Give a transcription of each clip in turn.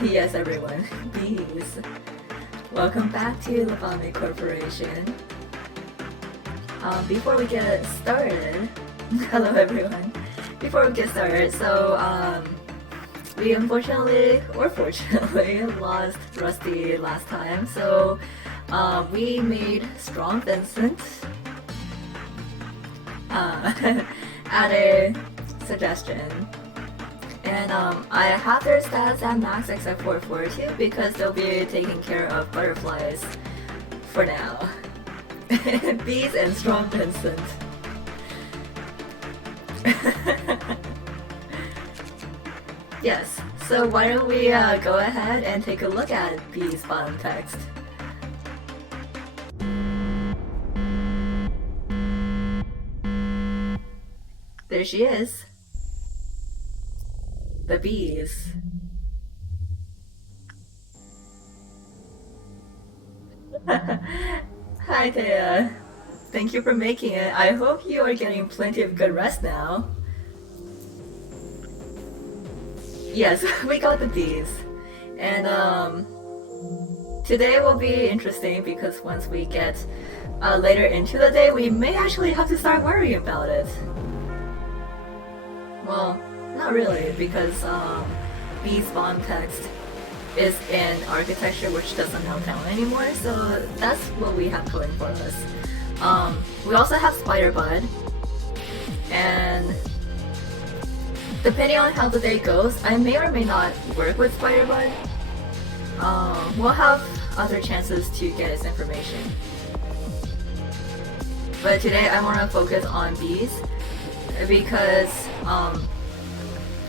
Yes, everyone, bees. Welcome back to Lobotomy Corporation. Before we get started, hello everyone. Before we get started, we unfortunately, or fortunately, lost Rusty last time, so we made Strong Vincent at a suggestion. And I have their stats at max except for 42 because they'll be taking care of butterflies for now. Bees and Strong Vincent. Yes, so why don't we go ahead and take a look at Bee's bottom text. There she is. The bees. Hi Thea. Thank you for making it. I hope you are getting plenty of good rest now. Yes, we got the bees. And today will be interesting because once we get later into the day, we may actually have to start worrying about it. Well, not really, because Bee's bottom text is in architecture, which doesn't help down anymore, so that's what we have going for us. We also have Spider-Bud, and depending on how the day goes, I may or may not work with Spider-Bud. We'll have other chances to get his information. But today I want to focus on Bees, because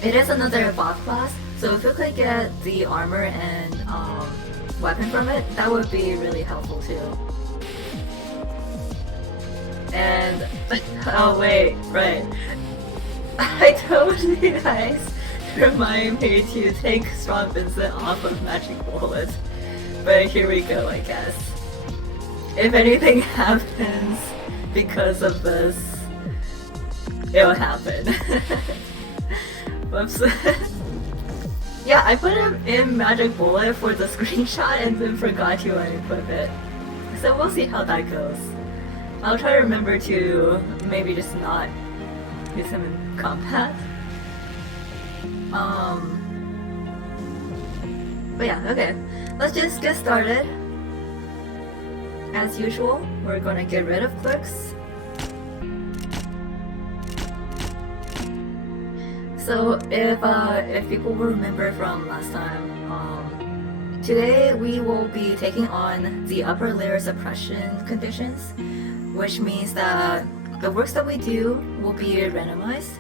it is another bot class, so if we could get the armor and weapon from it, that would be really helpful too. And oh wait, right. I told you guys to remind me to take Strong Vincent off of Magic Bullet, but here we go, I guess. If anything happens because of this, it'll happen. Whoops. Yeah, I put him in Magic Bullet for the screenshot and then forgot to unequip it. So we'll see how that goes. I'll try to remember to maybe just not use him in combat. But yeah, okay. Let's just get started. As usual, we're gonna get rid of clerks. So if people will remember from last time, today we will be taking on the upper layer suppression conditions, which means that the works that we do will be randomized.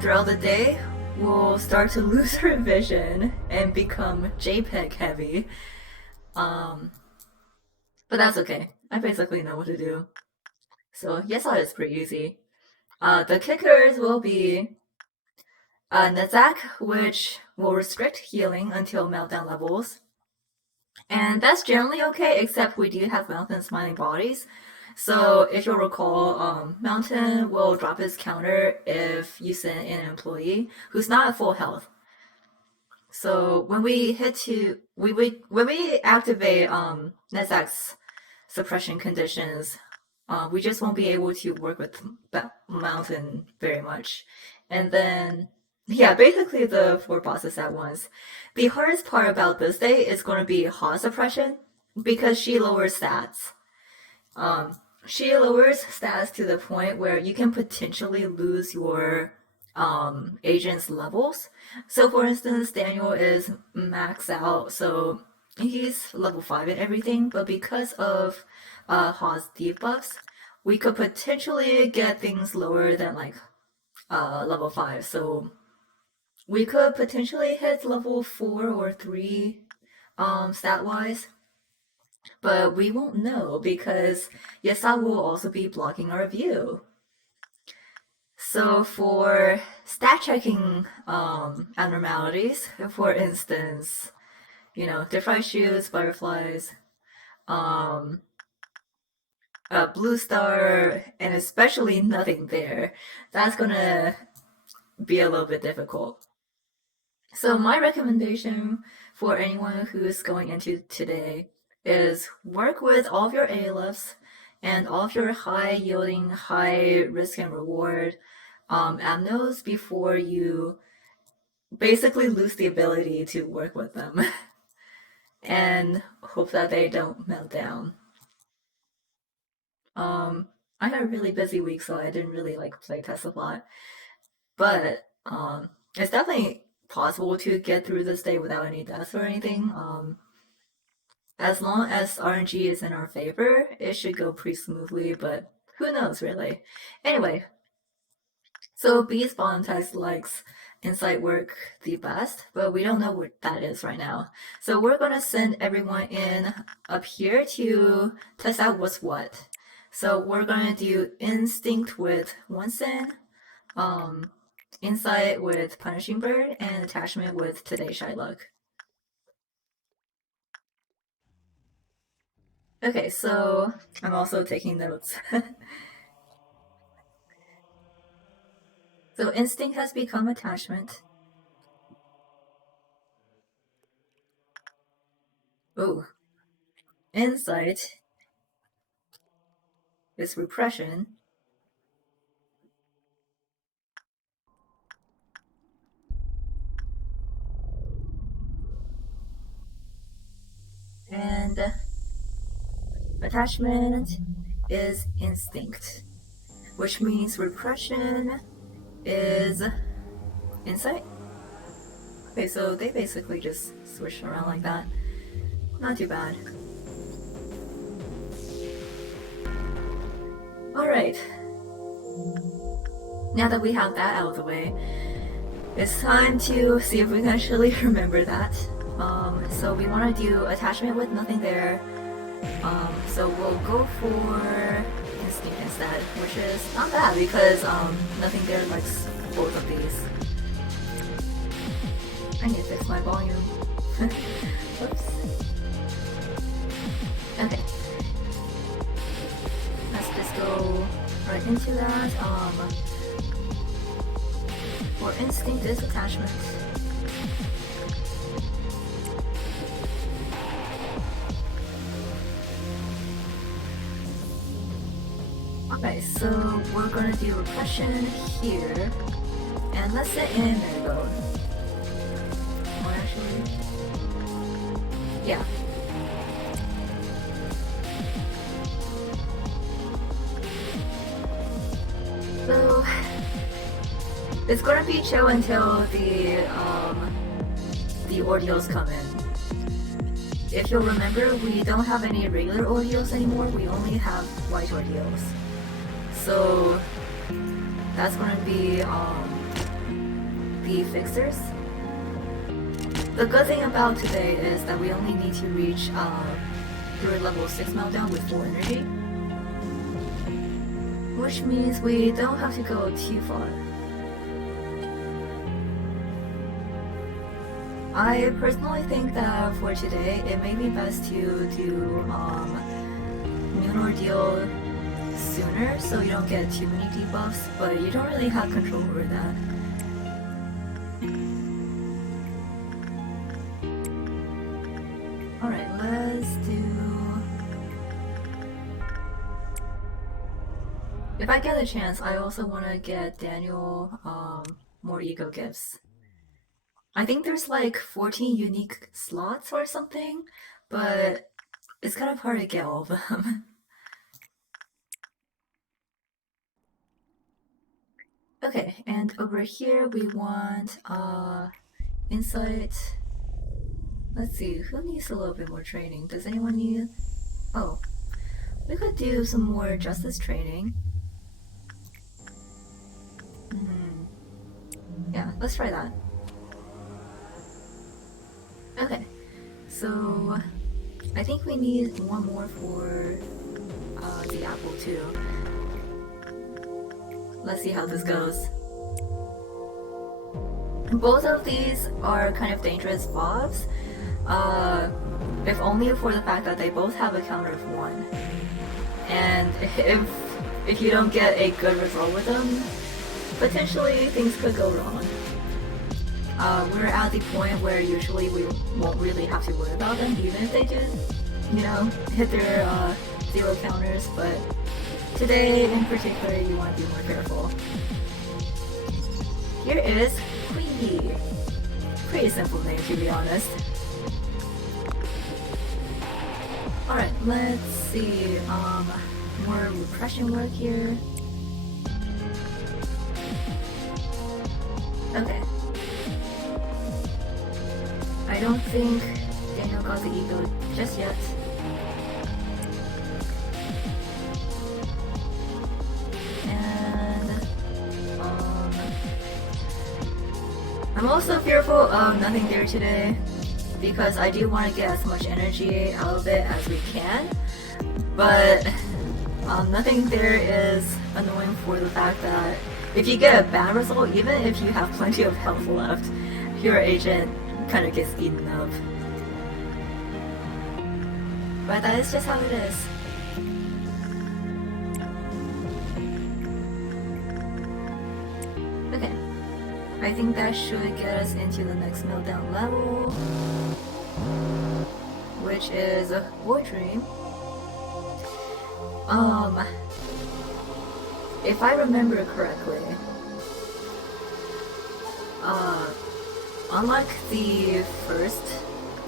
Throughout the day, we'll start to lose our vision and become JPEG heavy. But that's okay. I basically know what to do. So yes, it's pretty easy. The kickers will be Nezak, which will restrict healing until meltdown levels. And that's generally okay, except we do have Mountain smiling bodies. So if you'll recall, Mountain will drop his counter if you send in an employee who's not at full health. So when we when we activate Nezak's suppression conditions, we just won't be able to work with Mountain very much. And then, yeah, basically the 4 bosses at once. The hardest part about this day is going to be Haw suppression because she lowers stats. She lowers stats to the point where you can potentially lose your agent's levels. So, for instance, Daniel is max out, so he's level 5 and everything, but because of Haw's debuffs, we could potentially get things lower than like level 5. So we could potentially hit level 4 or 3 stat wise, but we won't know because Yasa will also be blocking our view. So for stat checking abnormalities, for instance, different shoes, butterflies, a blue star, and especially nothing there, that's gonna be a little bit difficult. So my recommendation for anyone who's going into today is work with all of your ALFs and all of your high yielding, high risk and reward amnos before you basically lose the ability to work with them and hope that they don't melt down. I had a really busy week, so I didn't really like play test a lot, but it's definitely possible to get through this day without any deaths or anything. As long as RNG is in our favor, it should go pretty smoothly, but who knows really. Anyway, so Beast Valentine's likes insight work the best, but we don't know what that is right now. So we're gonna send everyone in up here to test out what's what. So we're gonna do instinct with Onsen, insight with punishing bird, and attachment with today shy luck. Okay, so I'm also taking notes. So instinct has become attachment. Oh, insight is repression. And attachment is instinct, which means repression is insight. Okay, so they basically just switch around like that. Not too bad. Alright. Now that we have that out of the way, it's time to see if we can actually remember that. So we want to do attachment with nothing there. So we'll go for instinct instead, which is not bad because nothing there likes both of these. I need to fix my volume. Whoops. Okay. Let's just go right into that. For instinct is attachment. Okay, so we're gonna do repression here, and let's set in mode. Or actually, Yeah. So it's gonna be chill until the ordeals come in. If you'll remember, we don't have any regular ordeals anymore, we only have white ordeals. So that's gonna be the fixers. The good thing about today is that we only need to reach through level 6 meltdown with full energy. Which means we don't have to go too far. I personally think that for today, it may be best to do Noon Ordeal sooner so you don't get too many debuffs, but you don't really have control over that. Alright, let's do... If I get a chance, I also want to get Daniel more ego gifts. I think there's like 14 unique slots or something, but it's kind of hard to get all of them. Okay, and over here we want insight. Let's see, who needs a little bit more training? Does anyone need... Oh, we could do some more justice training. Yeah, let's try that. Okay, so I think we need one more for the apple too. Let's see how this goes. Both of these are kind of dangerous mobs, if only for the fact that they both have a counter of 1. And if you don't get a good result with them, potentially things could go wrong. We're at the point where usually we won't really have to worry about them, even if they do, you know, hit their 0 counters, but today in particular you want to be more careful. Here is Queenie. Pretty simple name, to be honest. Alright, let's see, more repression work here. Okay. I don't think Daniel got the ego just yet. And I'm also fearful of nothing there today because I do want to get as much energy out of it as we can, but nothing there is annoying for the fact that if you get a bad result, even if you have plenty of health left, your agent kind of gets eaten up. But that is just how it is. Okay, I think that should get us into the next meltdown level, which is a Void Dream. If I remember correctly, unlike the first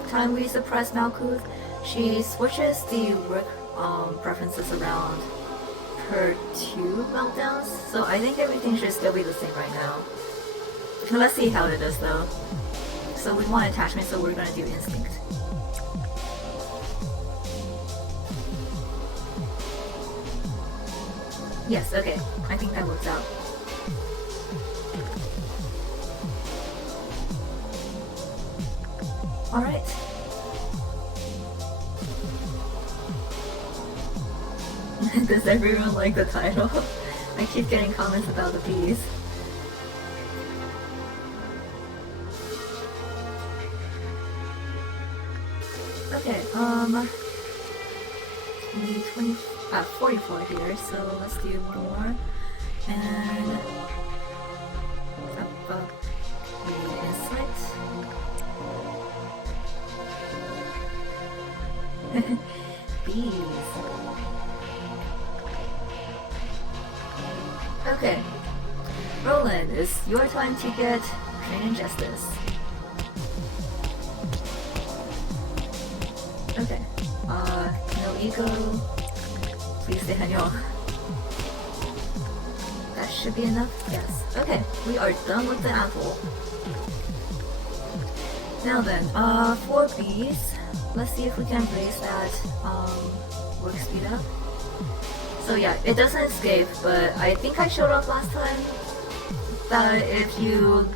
time we suppressed Malkuth, she switches the work preferences around per 2 meltdowns, so I think everything should still be the same right now. Let's see how it is though. So we want attachment, so we're gonna do instinct. Yes, okay, I think that works out. Alright. Does everyone like the title? I keep getting comments about the bees. Okay, we need 44 here, so let's do one more. And we need insight. Bees. Okay, Roland, it's your time to get Train in Justice. Okay. No ego. Please, Daniel. That should be enough? Yes. Okay, we are done with the apple. Now then, for bees, let's see if we can raise that work speed up. So yeah, it doesn't escape, but I think I showed off last time that if you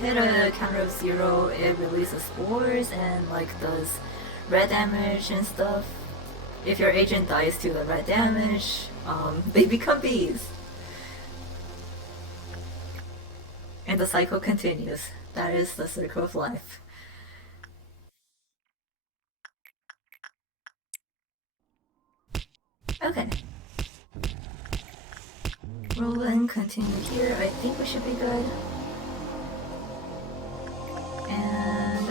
hit a counter of 0, it releases spores and like does red damage and stuff. If your agent dies to the red damage, they become bees. And the cycle continues. That is the circle of life. Okay. Roll in, continue here. I think we should be good. And,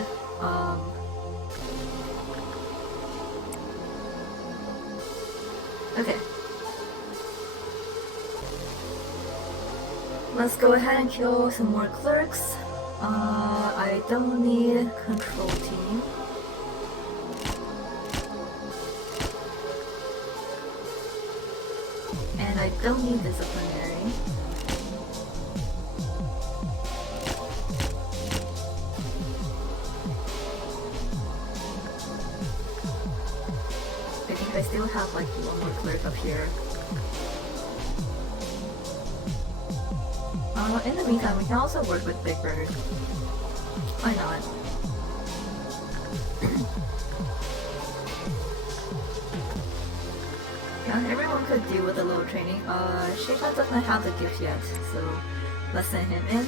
okay. Let's go ahead and kill some more clerks. I don't need control team. And I don't need disciplinary. I think I still have like one more clerk up here. In the meantime, we can also work with Big Bird. Why not? Yeah, everyone could do with a little training. Sheikha doesn't have the gift yet, so let's send him in.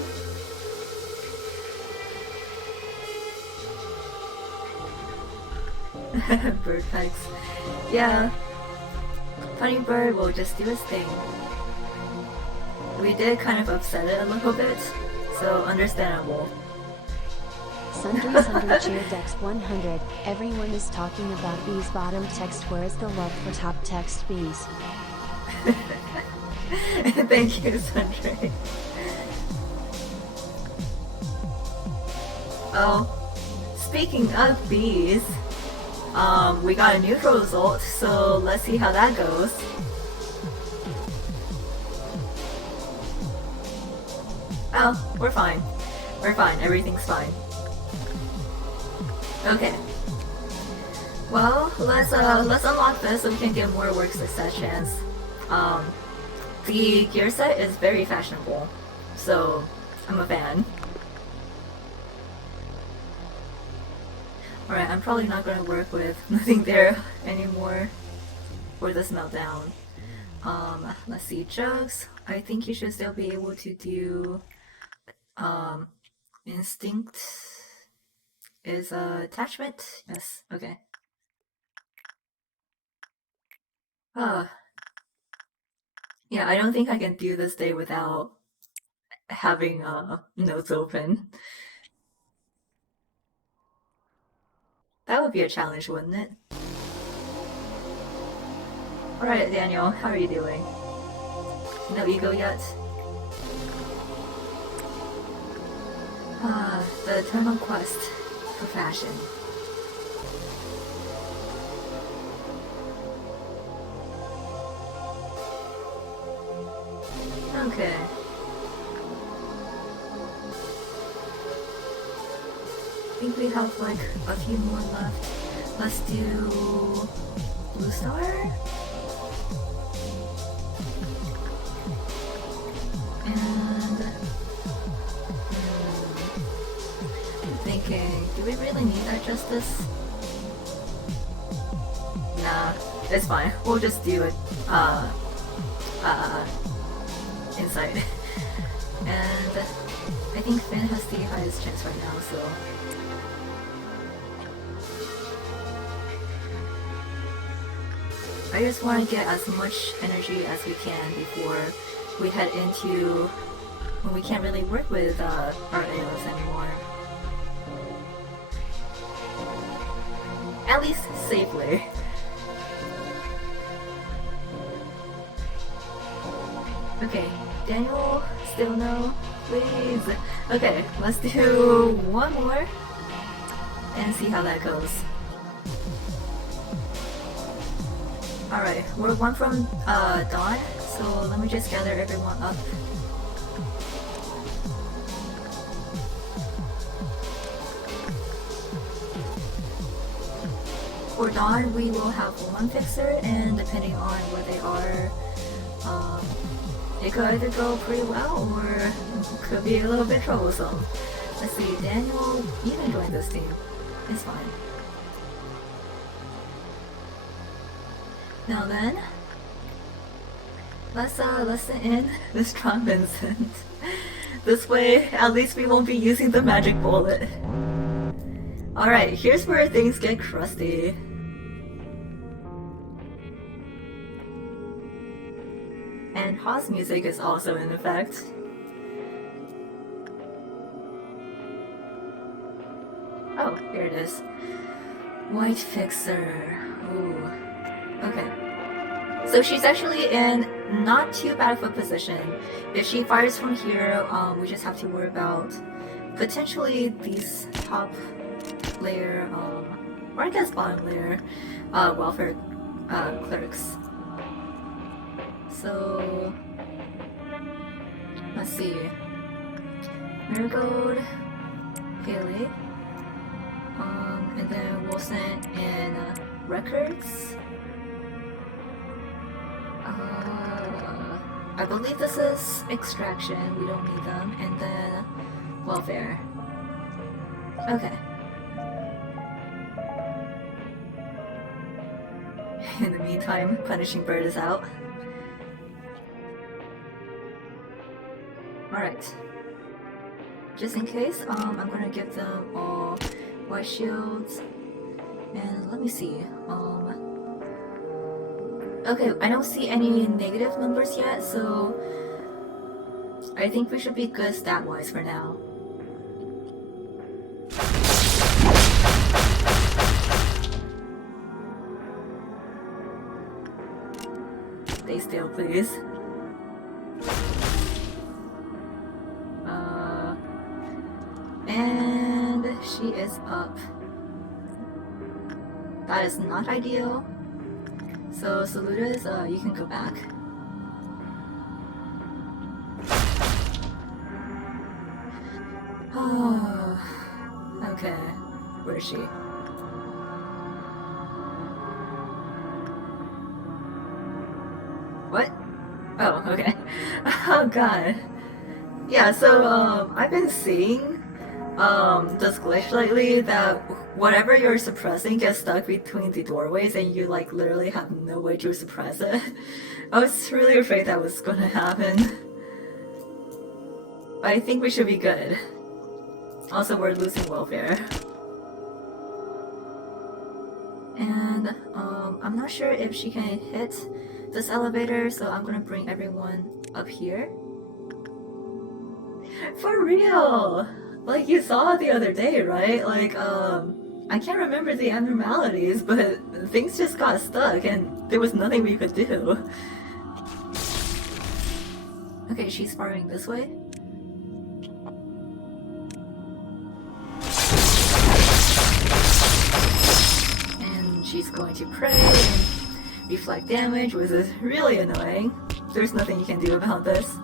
Bird hikes. Yeah. Funny Bird will just do his thing. We did kind of upset it a little bit, so understandable. Sundry Sundry Cheer Dex 100. Everyone is talking about bees bottom text. Where is the love for top text bees? Thank you, Sundry. Oh, speaking of bees, we got a neutral result, so let's see how that goes. Oh, we're fine. We're fine. Everything's fine. Okay. Well, let's unlock this so we can get more work sessions. The gear set is very fashionable, so I'm a fan. Alright, I'm probably not going to work with nothing there anymore for this meltdown. Let's see, Jugs. I think you should still be able to do instinct is attachment. Yes, okay. Yeah, I don't think I can do this day without having notes open. That would be a challenge, wouldn't it? Alright, Daniel, how are you doing? No ego yet? The eternal quest for fashion. Okay. I think we have like a few more left. Let's do Blue Star? And I'm thinking, do we really need that justice? Nah, it's fine. We'll just do it inside. And I think Finn has the highest chance right now, so I just want to get as much energy as we can before we head into when we can't really work with our AOs anymore. At least safely. Okay, Daniel, still no? Please. Okay, let's do one more and see how that goes. Alright, we're one from Dawn, so let me just gather everyone up. For Dawn, we will have one fixer, and depending on where they are, it could either go pretty well or could be a little bit troublesome. Let's see, Daniel, you can join this team. It's fine. Now then, let's listen in this Strong Vincent. This way, at least we won't be using the magic bullet. Alright, here's where things get crusty. And house music is also in effect. Oh, here it is. White Fixer. Ooh. Okay. So she's actually in not too bad of a position. If she fires from here, we just have to worry about potentially these top layer, or I guess bottom layer, welfare clerks. So, let's see. Marigold, Haley, and then Wilson and Records. I believe this is Extraction, we don't need them, and then Welfare. Okay. In the meantime, Punishing Bird is out. Alright. Just in case, I'm gonna give them all white shields. And let me see. Okay, I don't see any negative numbers yet, so I think we should be good stat-wise for now. Stay still, please. And she is up. That is not ideal. So, Saludas, you can go back. Oh, okay. Where is she? What? Oh, okay. Oh god. Yeah, so, I've been seeing, this glitch lately that whatever you're suppressing gets stuck between the doorways and you like literally have no way to suppress it. I was really afraid that was gonna happen. But I think we should be good. Also, we're losing welfare. And I'm not sure if she can hit this elevator, so I'm gonna bring everyone up here. For real! Like you saw the other day, right? Like, I can't remember the abnormalities, but things just got stuck and there was nothing we could do. Okay, she's firing this way. And she's going to pray and reflect damage, which is really annoying. There's nothing you can do about this.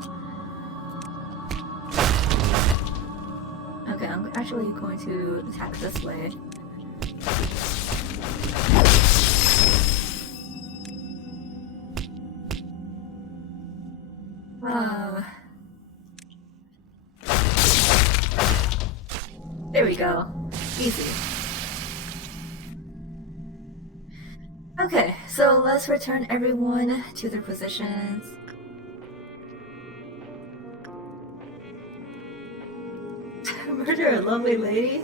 Okay, I'm actually going to attack this way. There we go. Easy. Okay, so let's return everyone to their positions. Murder a lovely lady?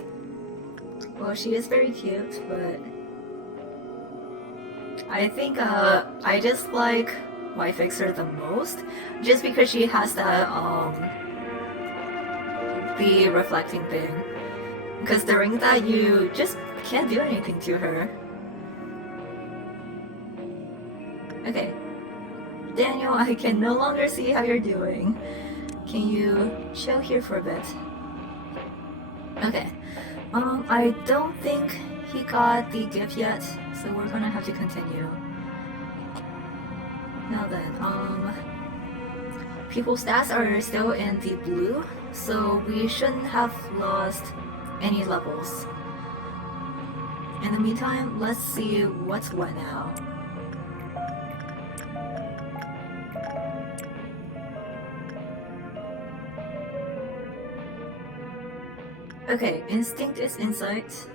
Well, she is very cute, but I think I just like White Fixer the most, just because she has that the reflecting thing. Because during that you just can't do anything to her. Okay, Daniel, I can no longer see how you're doing. Can you chill here for a bit? Okay. I don't think he got the gift yet, so we're gonna have to continue. Now then, people stats are still in the blue, so we shouldn't have lost any levels. In the meantime, let's see what's what now. Okay, instinct is insight.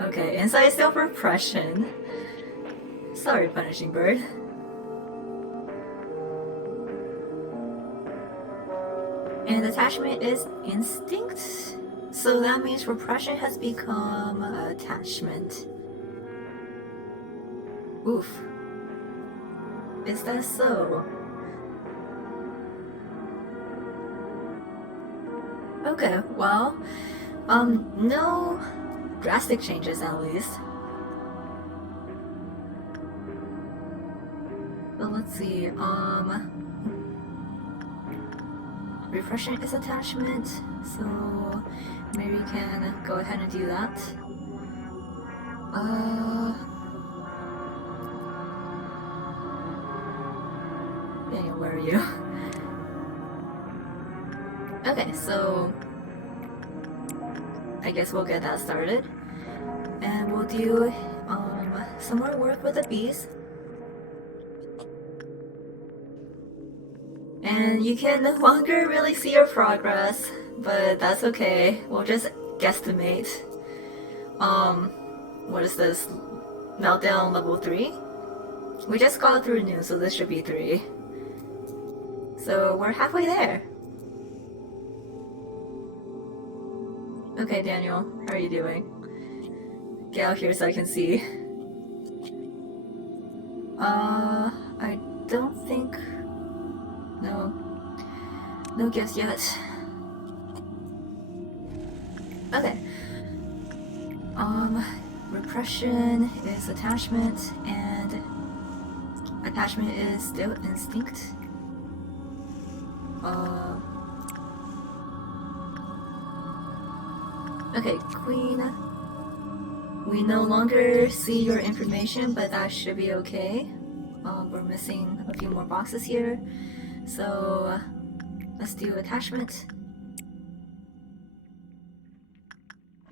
Okay, insight is still repression. Sorry, Punishing Bird. And attachment is instinct. So that means repression has become attachment. Oof. Is that so? Okay, well, no drastic changes at least. But let's see, repression is attachment, so maybe we can go ahead and do that. Daniel, where are you? Okay, so I guess we'll get that started. And we'll do some more work with the bees. And you can no longer really see your progress, but that's okay. We'll just guesstimate. What is this? Meltdown level 3? We just got through noon, so this should be 3. So we're halfway there. Okay, Daniel, how are you doing? Get out here so I can see. I don't think... No gifts yet. Okay. Repression is attachment, and attachment is still instinct. Okay, Queen. We no longer see your information, but that should be okay. We're missing a few more boxes here. So let's do attachment.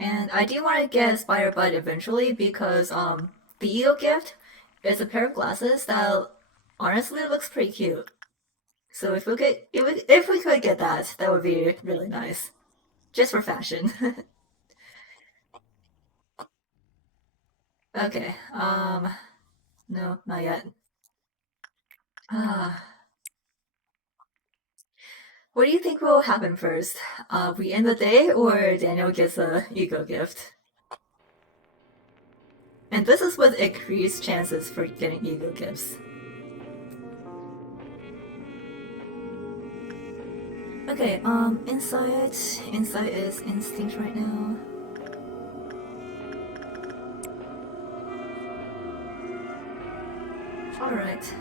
And I do want to get Spider Bud eventually because the Ego gift is a pair of glasses that honestly looks pretty cute. So if we could get that, that would be really nice. Just for fashion. Okay, no, not yet. What do you think will happen first? We end the day, or Daniel gets a ego gift? And this is with increased chances for getting ego gifts. Okay, insight. Insight is instinct right now. Alright.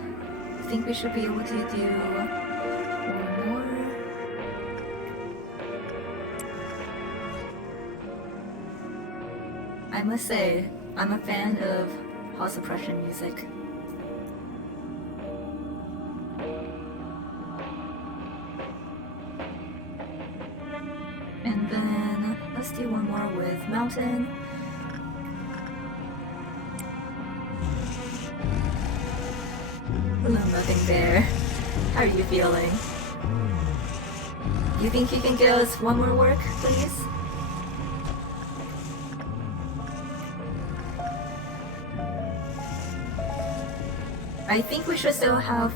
I think we should be able to do one more. I must say, I'm a fan of hall suppression music. And then let's do one more with mountain. Ooh, nothing there. How are you feeling? You think you can get us one more work, please? I think we should still have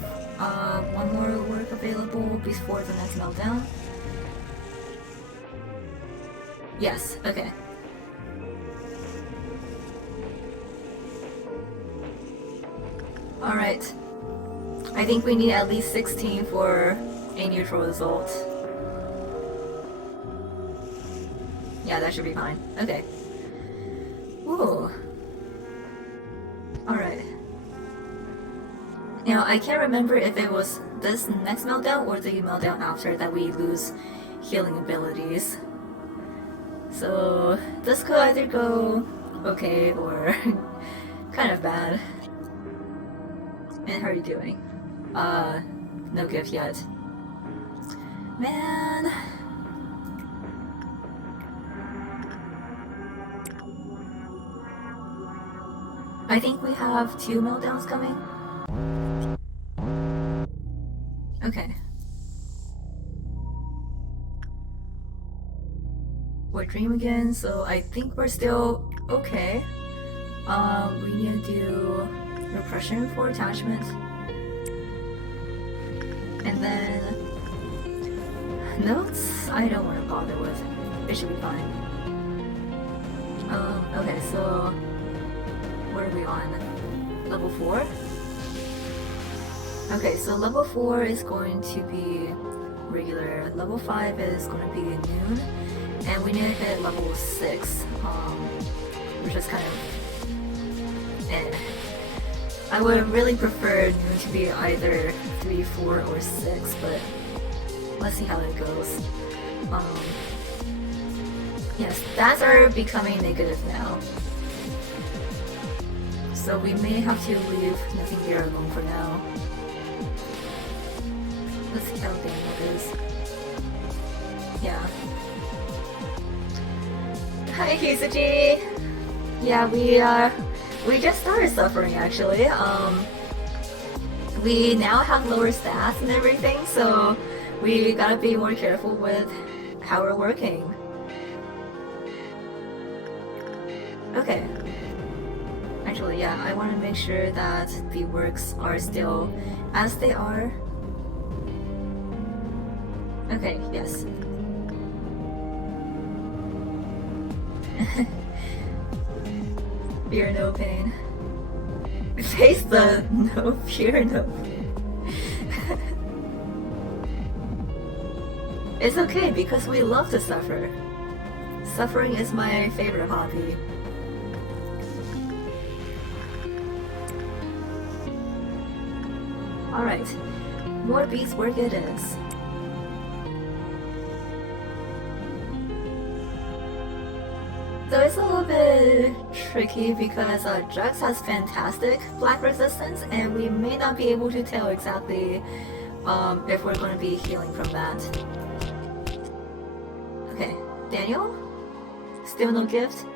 one more work available before the next meltdown. Yes, okay. Alright. I think we need at least 16 for a neutral result. Yeah, that should be fine. Okay. Ooh. Alright. Now, I can't remember if it was this next meltdown or the meltdown after that we lose healing abilities. So, this could either go okay or kind of bad. And how are you doing? No gift yet. Man. I think we have 2 meltdowns coming. Okay. We're dream again, so I think we're still okay. We need to do repression for attachment. And then notes, I don't want to bother with. It should be fine. Okay, so what are we on? Level 4? Okay, so level 4 is going to be regular. Level 5 is going to be noon. And we need to hit level 6, which is kind of I would really prefer noon to be either 3, 4, or 6, but let's see how it goes. Yes, stats are becoming negative now. So we may have to leave nothing here alone for now. Let's see how Daniel is. Yeah. Hi Kisuji! Yeah, we just started suffering actually. We now have lower stats and everything, so we gotta be more careful with how we're working. Okay. Actually, yeah, I want to make sure that the works are still as they are. Okay, yes. Fear no pain. Face the no fear no pain. It's okay because we love to suffer. Suffering is my favorite hobby. Alright, more beats work it is. So it's a little bit tricky because Jux has fantastic black resistance and we may not be able to tell exactly if we're going to be healing from that. Okay, Daniel? Still no gift?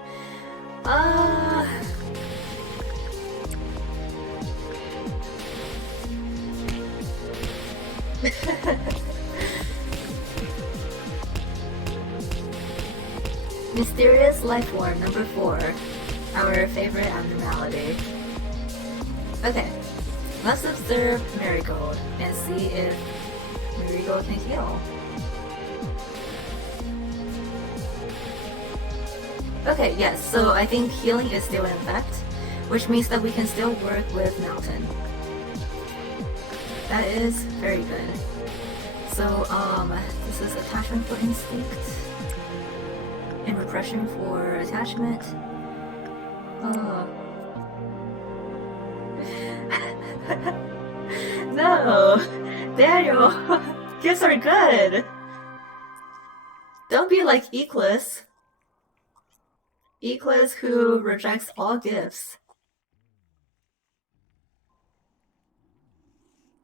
Mysterious life form number 4, our favorite abnormality. Okay, let's observe Marigold and see if Marigold can heal. Okay, yes, so I think healing is still in effect, which means that we can still work with Mountain. That is very good. So, this is attachment for instinct. And repression for attachment. No! Daniel! Gifts are good! Don't be like Eclis. Eclis who rejects all gifts.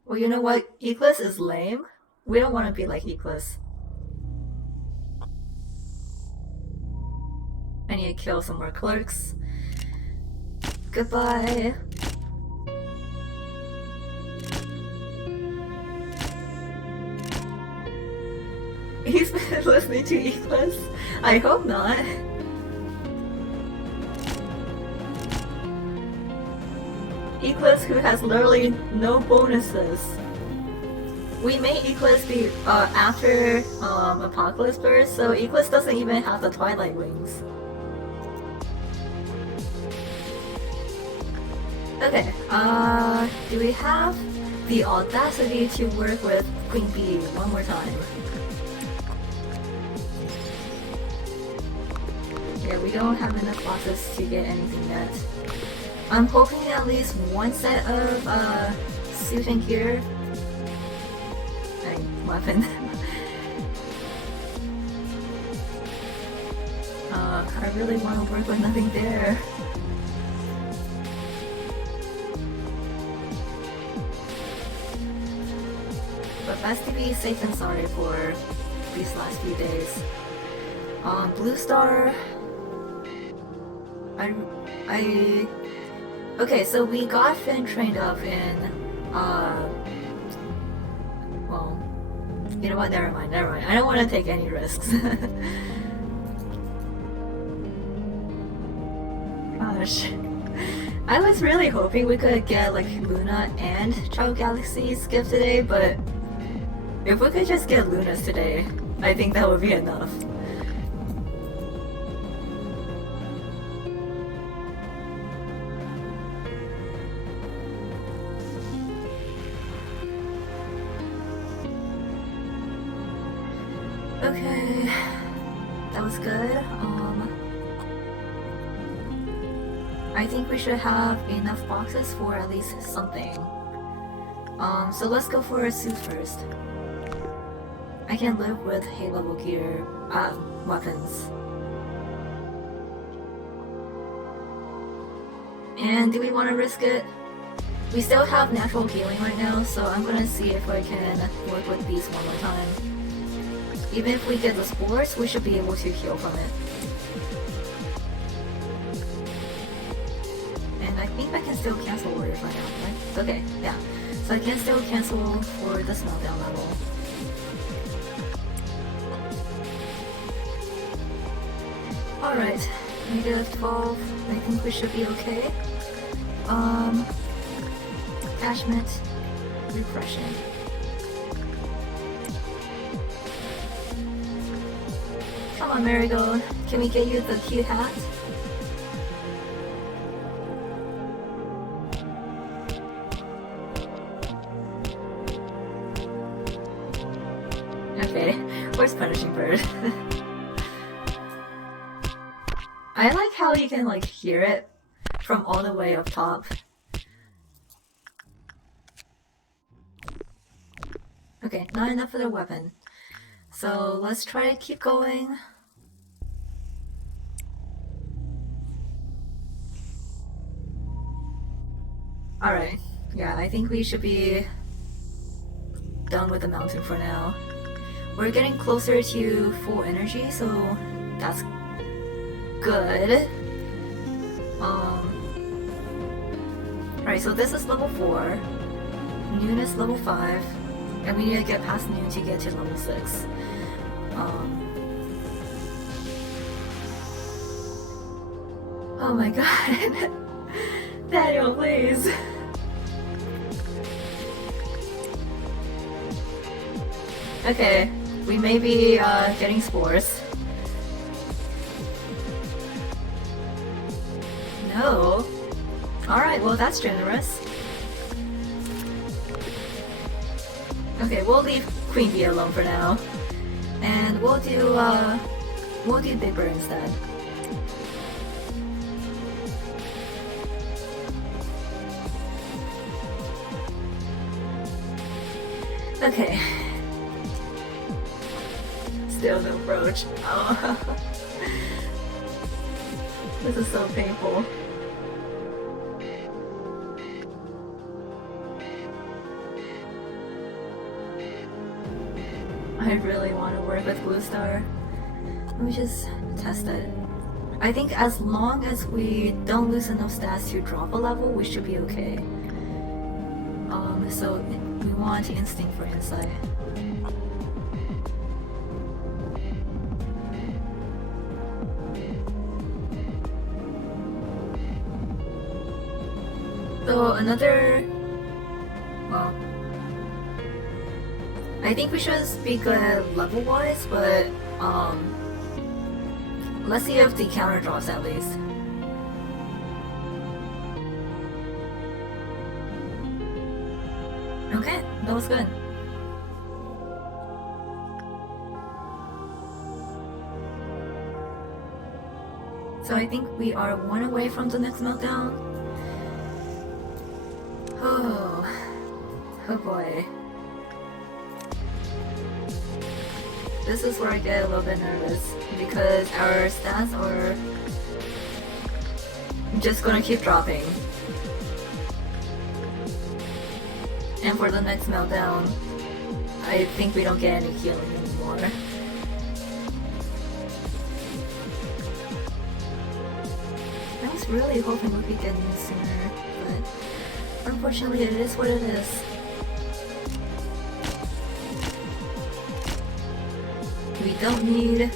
Well, you know what? Eclis is lame. We don't want to be like Eclis. I need to kill some more clerks. Goodbye. He's been listening to Eclis? I hope not. Eclis who has literally no bonuses. We made Eclis be after Apocalypse Burst, so Eclis doesn't even have the Twilight Wings. Okay, do we have the audacity to work with Queen Bee one more time? Yeah, we don't have enough bosses to get anything yet. I'm hoping at least one set of suit and gear. Weapon. I really want to work with nothing there. best to be safe than sorry for these last few days. Blue Star. Okay, so we got Finn trained up in, well, you know what, never mind. I don't want to take any risks. Gosh. I was really hoping we could get like Luna and Child Galaxy skip today, but if we could just get Luna's today, I think that would be enough. Okay, that was good. I think we should have enough boxes for at least something. So let's go for a suit first. I can live with high level gear, weapons. And do we want to risk it? We still have natural healing right now, so I'm gonna see if I can work with these one more time. Even if we get the spores, we should be able to heal from it. And I think I can still cancel orders right now, right? Okay, yeah. So I can still cancel for the smelldown level. Alright, -12. I think we should be okay. Attachment, refreshing. Come on, Marigold. Can we get you the cute hat? Okay, where's Punishing Bird? I like how you can like hear it from all the way up top. Okay, not enough for the weapon. So let's try to keep going. Alright, yeah, I think we should be done with the mountain for now. We're getting closer to full energy, so that's good. Alright, so this is level 4. Noon is level 5. And we need to get past noon to get to level 6. Oh my god. Daniel, please. Okay, we may be getting spores. No. Alright, well that's generous. Okay, we'll leave Queen Bee alone for now. And we'll do Big Bird instead. Okay. Still no brooch. Oh. This is so painful. I really want to work with Blue Star. Let me just test it. I think as long as we don't lose enough stats to drop a level, we should be okay. So we want Instinct for Insight. So another, well, I think we should speak level wise, but let's see if the counter drops at least. Okay, that was good. So I think we are 1 away from the next meltdown. Oh boy. This is where I get a little bit nervous because our stats are just gonna keep dropping. And for the next meltdown, I think we don't get any healing anymore. I was really hoping we could get in sooner, but unfortunately it is what it is. We don't need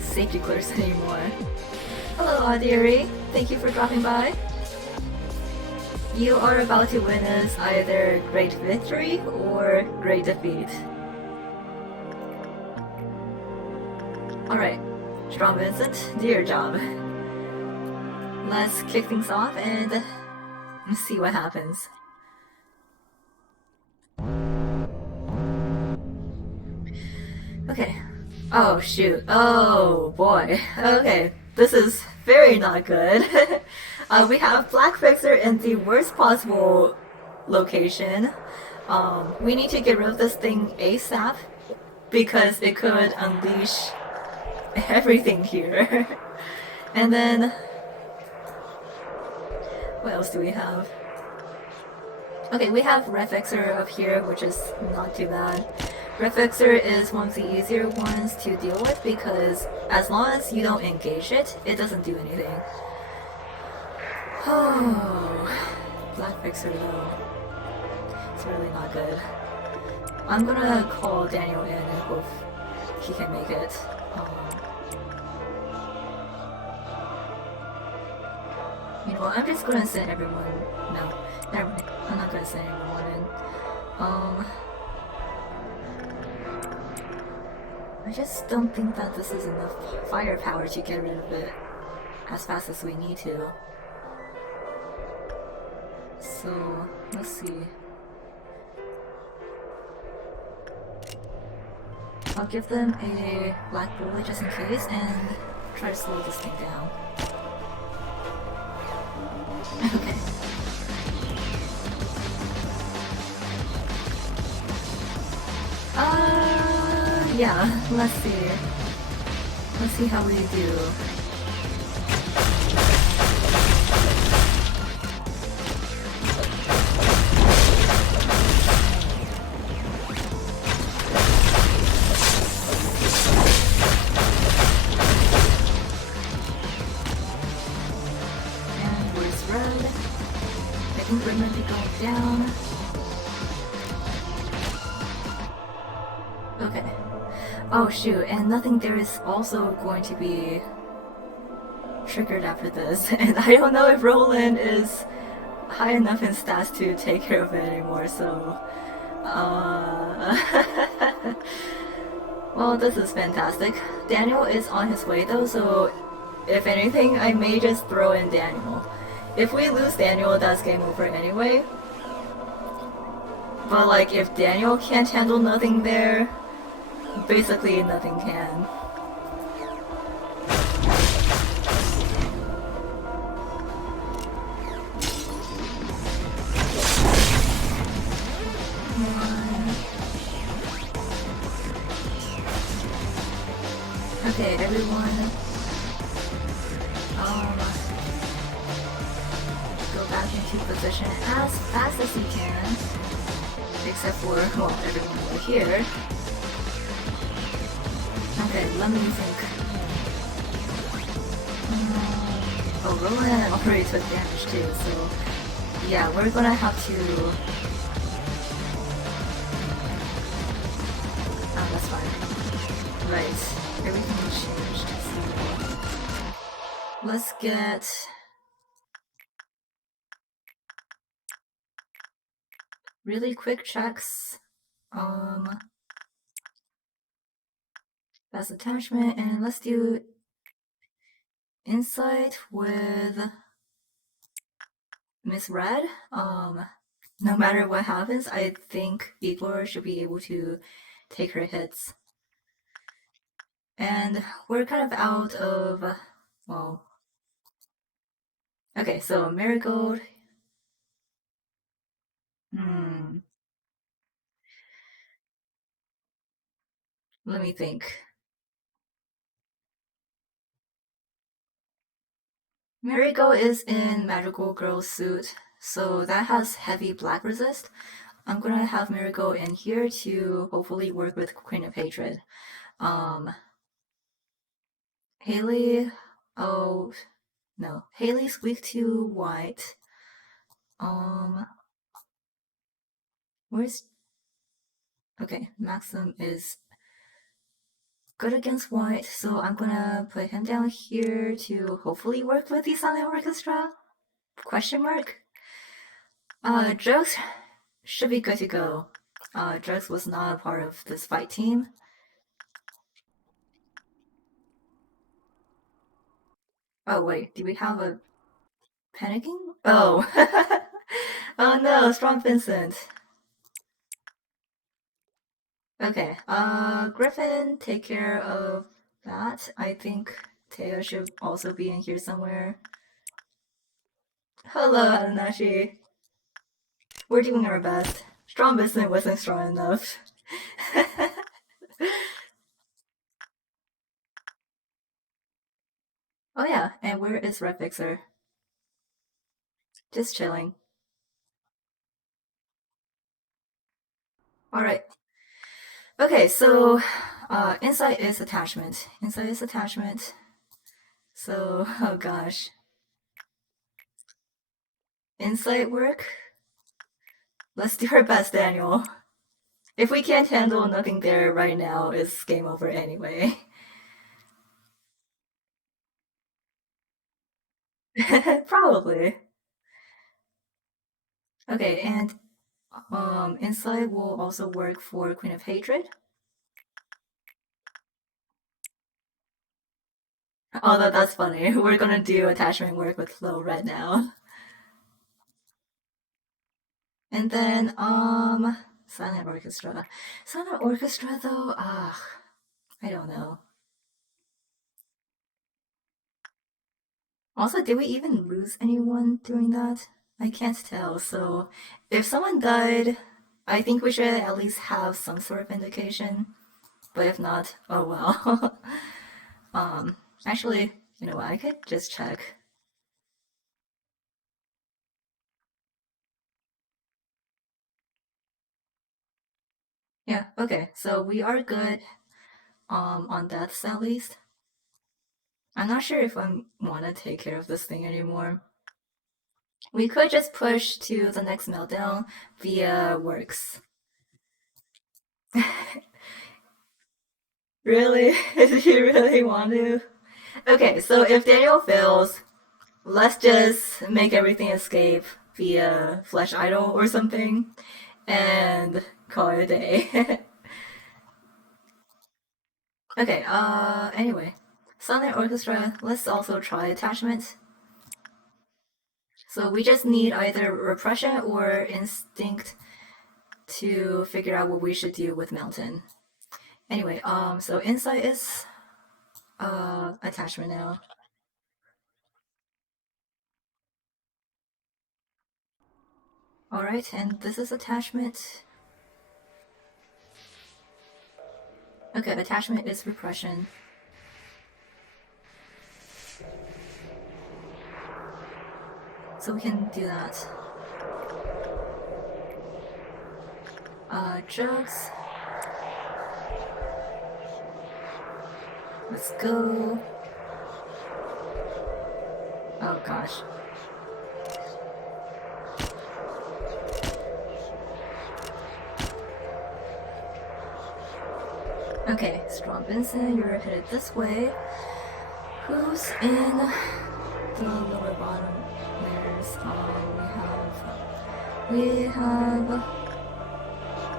safety clerks anymore. Hello, ID.A. Thank you for dropping by. You are about to witness either great victory or great defeat. Alright, Strong Vincent, do your job. Let's kick things off and see what happens. Okay. Oh shoot. Oh boy. Okay. This is very not good. We have Black Fixer in the worst possible location. We need to get rid of this thing ASAP because it could unleash everything here. And then what else do we have? Okay, we have Red Fixer up here, which is not too bad. Red Fixer is one of the easier ones to deal with because as long as you don't engage it, it doesn't do anything. Oh, Black Fixer though, it's really not good. I'm gonna call Daniel in and hope he can make it. You know what, I'm just gonna send everyone. No, never mind. I'm not gonna send everyone in. I just don't think that this is enough firepower to get rid of it as fast as we need to. So, let's see. I'll give them a black bullet just in case and try to slow this thing down. Okay. Yeah, let's see. Let's see how we do. And where's Red? I think we're meant to go down. Okay. Oh shoot, and nothing there is also going to be triggered after this, and I don't know if Roland is high enough in stats to take care of it anymore, so... Well, this is fantastic. Daniel is on his way though, so if anything, I may just throw in Daniel. If we lose Daniel, that's game over anyway. But like, if Daniel can't handle nothing there, basically nothing can. Okay, everyone. Go back into position as fast as you can. Except for, well, everyone over here. Okay, let me think. Oh, Roland already took damage too, so yeah, we're gonna have to... Oh, that's fine. Right, everything changed, so... Let's get... really quick checks. Best attachment, and let's do insight with Miss Red. No matter what happens, I think Igor should be able to take her hits. And we're kind of out of, well... Okay, so Marigold... Let me think. Marigold is in Magical Girl suit, so that has heavy black resist. I'm gonna have Miracle in here to hopefully work with Queen of Hatred. Haley, oh no, Haley's weak to white. Where's okay? Maxim is good against white, so I'm gonna put him down here to hopefully work with the Silent Orchestra? Question mark? Drugs should be good to go. Drugs was not a part of this fight team. Oh wait, do we have a panicking? Oh. Oh no, Strong Vincent. Okay, Griffin, take care of that. I think Teo should also be in here somewhere. Hello, Hananashi. We're doing our best. Strong Vincent wasn't strong enough. Oh yeah, and where is Red Fixer? Just chilling. Alright. Okay, so insight is attachment. Insight is attachment. So, oh gosh. Insight work? Let's do our best, Daniel. If we can't handle nothing there right now, it's game over anyway. Probably. Okay, and insight will also work for Queen of Hatred. Although that's funny. We're gonna do attachment work with Low right now. And then, Silent Orchestra. Silent Orchestra, though, I don't know. Also, did we even lose anyone during that? I can't tell, so if someone died, I think we should at least have some sort of indication. But if not, oh well. Actually, you know what, I could just check. Yeah, okay, so we are good on deaths at least. I'm not sure if I want to take care of this thing anymore. We could just push to the next meltdown via works. Really? Do you really want to? Okay, so if Daniel fails, let's just make everything escape via Flesh Idol or something and call it a day. Okay, anyway. Silent Orchestra, let's also try attachment. So we just need either repression or instinct to figure out what we should do with Mountain. Anyway, so insight is attachment now. Alright, and this is attachment. Okay, attachment is repression. So we can do that. Drugs. Let's go. Oh gosh. Okay, Strong Vincent, you're headed this way. Who's in the lower bottom layers? We have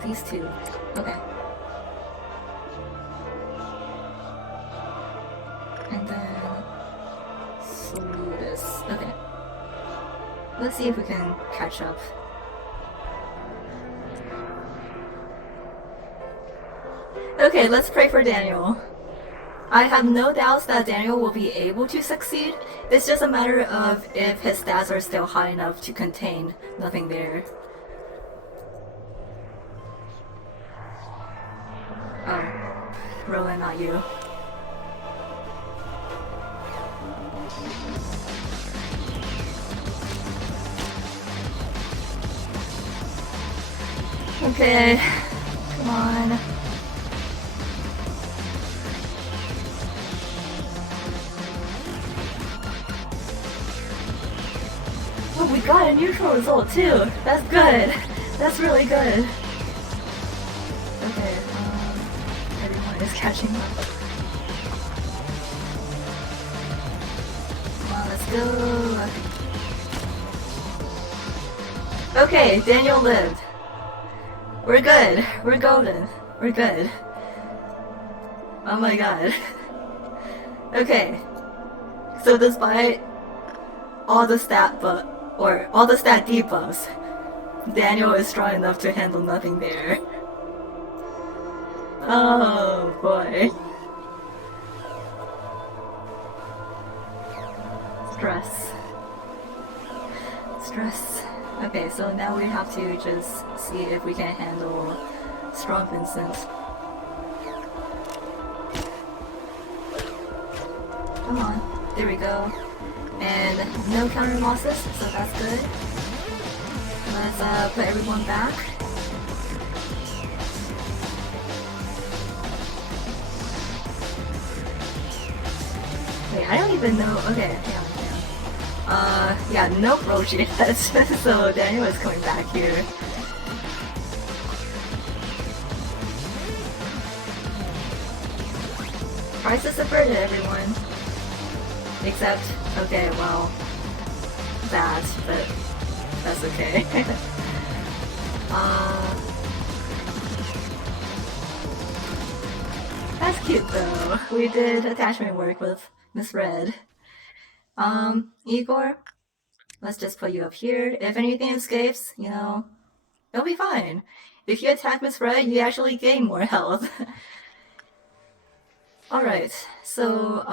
these two. Okay. And then Salutis. Okay. Let's see if we can catch up. Okay, let's pray for Daniel. I have no doubts that Daniel will be able to succeed. It's just a matter of if his stats are still high enough to contain nothing there. Oh, Rowan, not you. Okay, come on. Oh, we got a neutral result too. That's good. That's really good. Okay, everyone is catching up. Come on, let's go. Okay, Daniel lived. We're good. We're golden. We're good. Oh my god. Okay. So despite all the stat debuffs, Daniel is strong enough to handle nothing there. Oh boy. Stress. Stress. Okay, so now we have to just see if we can handle Strong Vincent. Come on, there we go. And no counter losses, so that's good. Let's put everyone back. Wait, I don't even know. Okay, hang on. Yeah, no roach yet, so Daniel is coming back here. Price is subverted, everyone. Except, okay, well, that, but that's okay. That's cute though. We did attachment work with Miss Red. Igor, let's just put you up here. If anything escapes, you know, it'll be fine. If you attack Miss Red, you actually gain more health. Alright, so,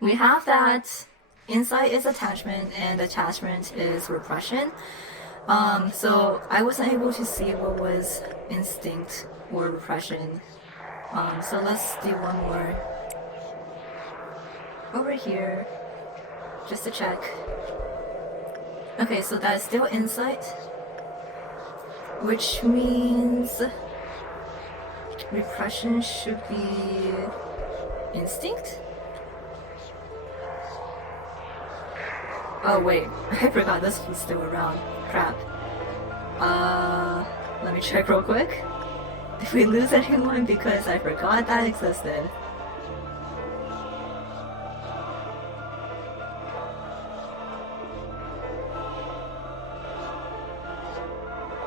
we have that insight is attachment and attachment is repression. So I wasn't able to see what was instinct or repression. So let's do one more. Over here, just to check. Okay, so that is still insight, which means repression should be instinct? Oh wait, I forgot this was still around. Crap. Let me check real quick. Did we lose anyone because I forgot that existed?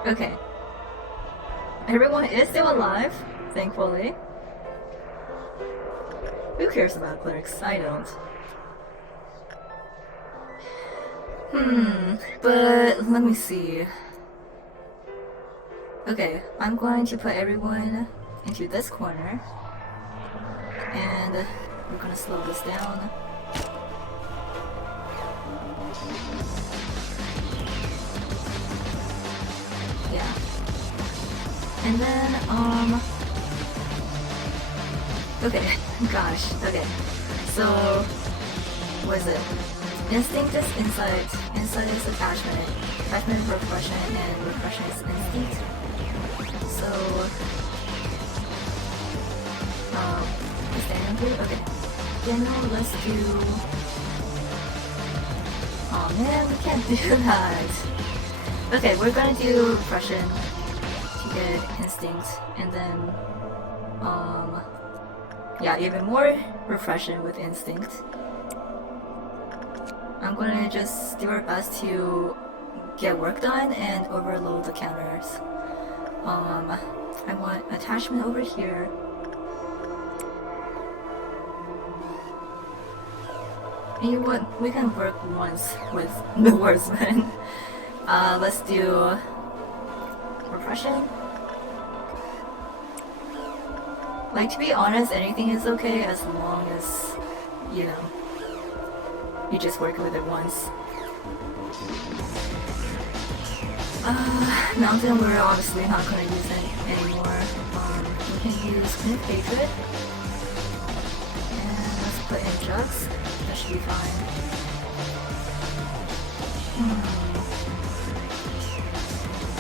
Okay. Everyone is still alive, thankfully. Who cares about clerks? I don't. But let me see. Okay, I'm going to put everyone into this corner. And we're gonna slow this down. Yeah. And then, okay, gosh, okay. So, what is it? Instinct is insight, insight is attachment, attachment is repression, and repression is instinct. So, is Daniel here? Okay. Daniel, let's do... Oh man, we can't do that. Okay, we're gonna do repression to get instinct, and then, yeah, even more repression with instinct. I'm gonna just do our best to get work done and overload the counters. I want attachment over here. And you know what? We can work once with the wordsman. Let's do repression. Like, to be honest, anything is okay as long as, you know, you just work with it once. Mountain we're obviously not going to use it anymore. We can use Knit Hatred. And let's put in Jugs. That should be fine.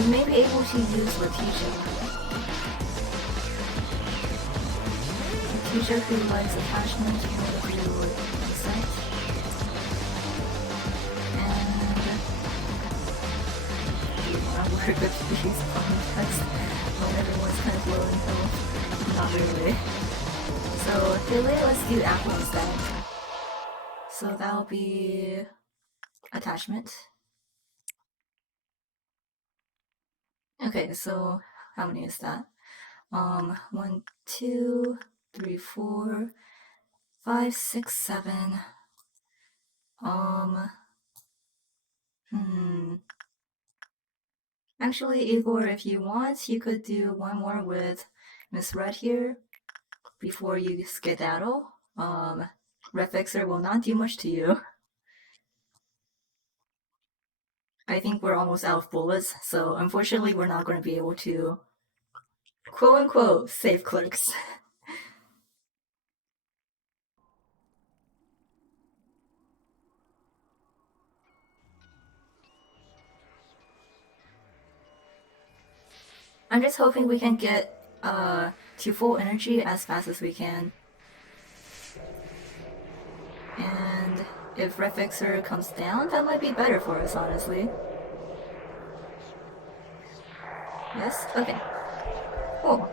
You may be able to use Letitia. Letitia who likes attachment will do insight. And I work with these context when everyone's kind of low in health. Not really. So Philly, let's do apple instead. So that'll be attachment. Okay, so how many is that? 1, 2, 3, 4, 5, 6, 7. Actually, Igor, if you want, you could do one more with Miss Red here before you skedaddle. Red Fixer will not do much to you. I think we're almost out of bullets, so unfortunately we're not going to be able to quote-unquote save clerks. I'm just hoping we can get to full energy as fast as we can. And if Red Fixer comes down, that might be better for us, honestly. Yes? Okay. Cool.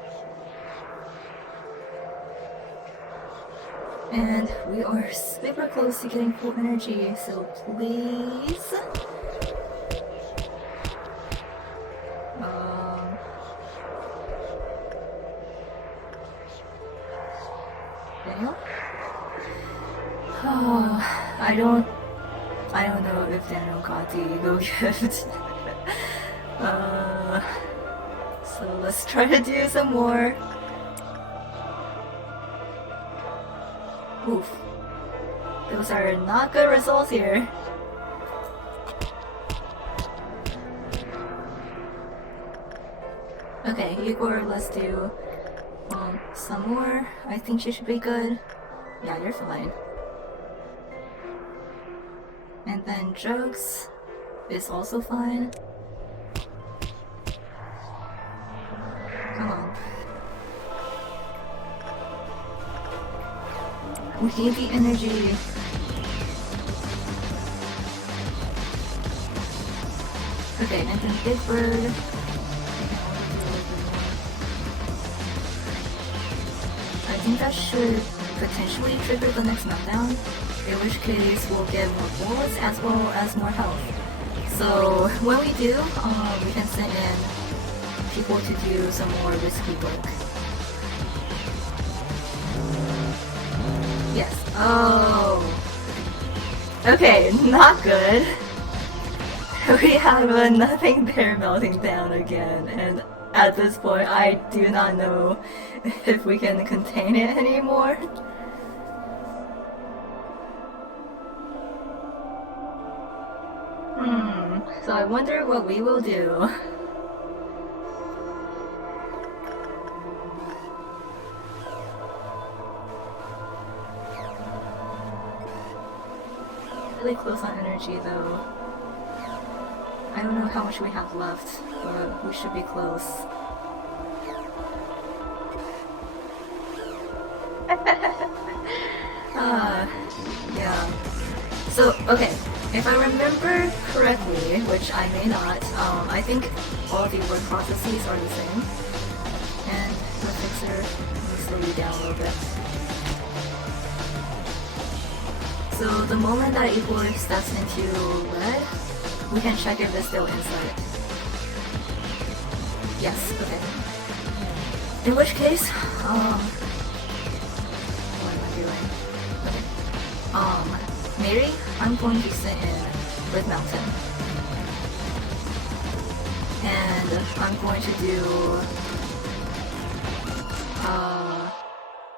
And we are super close to getting full energy, so please. Daniel? Oh, I don't know if Daniel got the ego gift. So let's try to do some more. Oof. Those are not good results here. Okay, Igor, let's do some more. I think she should be good. Yeah, you're fine. And then Jugs is also fine. Come on. We need the energy. Okay, and then Big Bird. I think that should potentially trigger the next meltdown, in which case we'll get more bullets as well as more health. So when we do, we can send in people to do some more risky work. Yes. Oh. Okay, not good. We have a nothing there melting down again, and at this point I do not know if we can contain it anymore. So I wonder what we will do. Really close on energy though. I don't know how much we have left, but we should be close. Yeah. So, okay, if I remember correctly, which I may not, I think all the work processes are the same. And the fixer, let me slow you down a little bit. So the moment that Igor steps into red, we can check if it's still inside. Yes, okay. In which case, what am I doing? Okay. Mary, I'm going to sit in with Mountain. And I'm going to do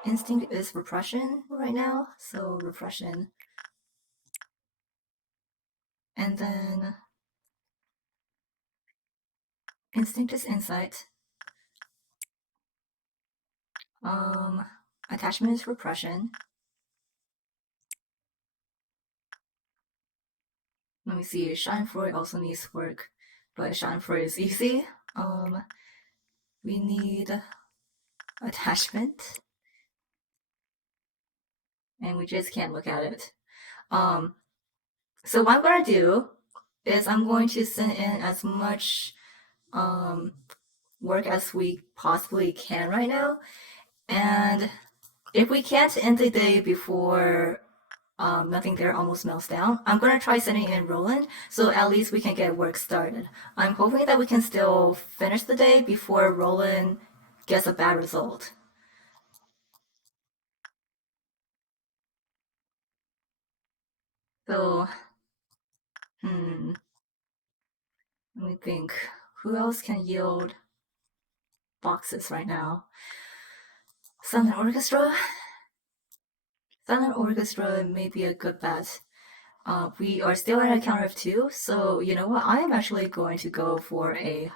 instinct is repression right now, so repression. And then instinct is insight. Attachment is repression. Let me see, Schadenfreude also needs work. but Schadenfreude is easy. We need attachment, and we just can't look at it. So what I'm gonna do is I'm going to send in as much work as we possibly can right now, and if we can't end the day before nothing there almost melts down, I'm gonna try sending in Roland, so at least we can get work started. I'm hoping that we can still finish the day before Roland gets a bad result. So, let me think. Who else can yield boxes right now? Silent Orchestra? Silent Orchestra may be a good bet. We are still at a counter of 2, so you know what? I am actually going to go for a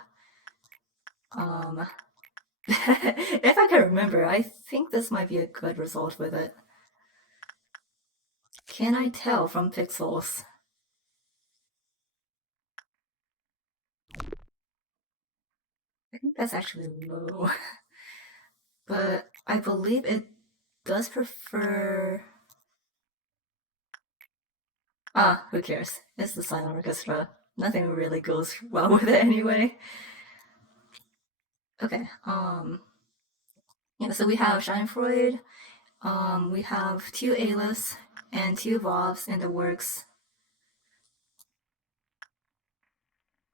if I can remember, I think this might be a good result with it. Can I tell from pixels? I think that's actually low. But I believe it does prefer... Ah, who cares? It's the silent orchestra. Nothing really goes well with it anyway. Okay, yeah, so we have Schadenfreude, we have 2 A-lists and 2 VOVs in the works.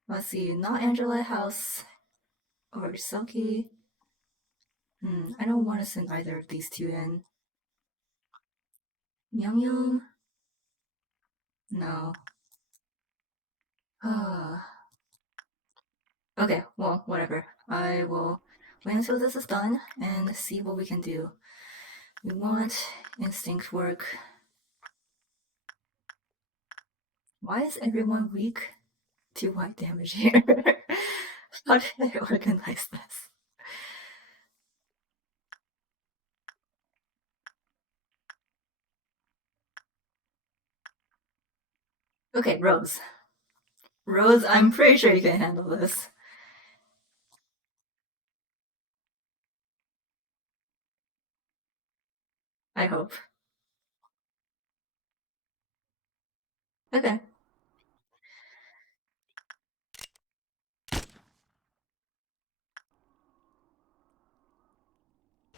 Let's see, not Angela House or Selkie. I don't want to send either of these 2 in. Yum Yum? No. Okay, well, whatever. I will wait until this is done and see what we can do. We want instinct work. Why is everyone weak to white damage here? How did I organize this? Okay, Rose. Rose, I'm pretty sure you can handle this. I hope. Okay.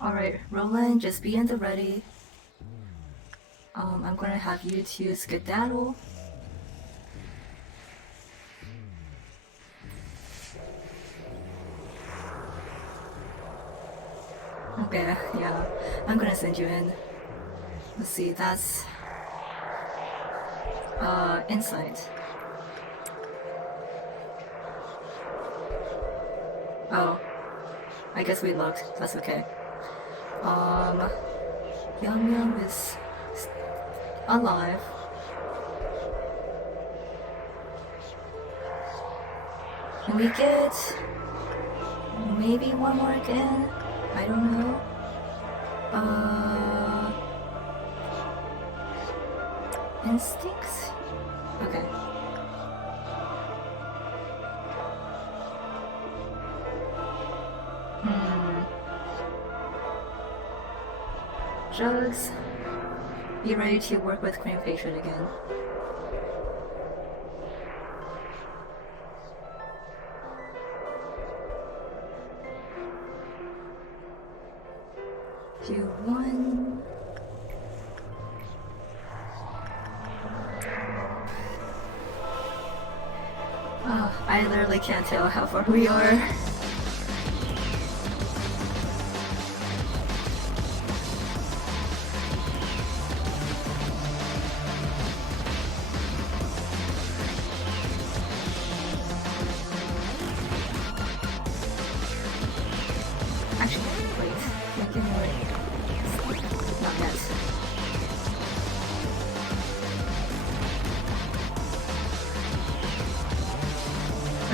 Alright, Roland, just be in the ready. I'm gonna have you 2 skedaddle. Okay, yeah. I'm gonna send you in. Let's see, that's... insight. Oh. I guess we looked. That's okay. Yum Yum is alive. Can we get maybe 1 more again? I don't know. Instincts? Okay. Jugs, be ready to work with Cream Patron again. Do 1. Oh, I literally can't tell how far we are.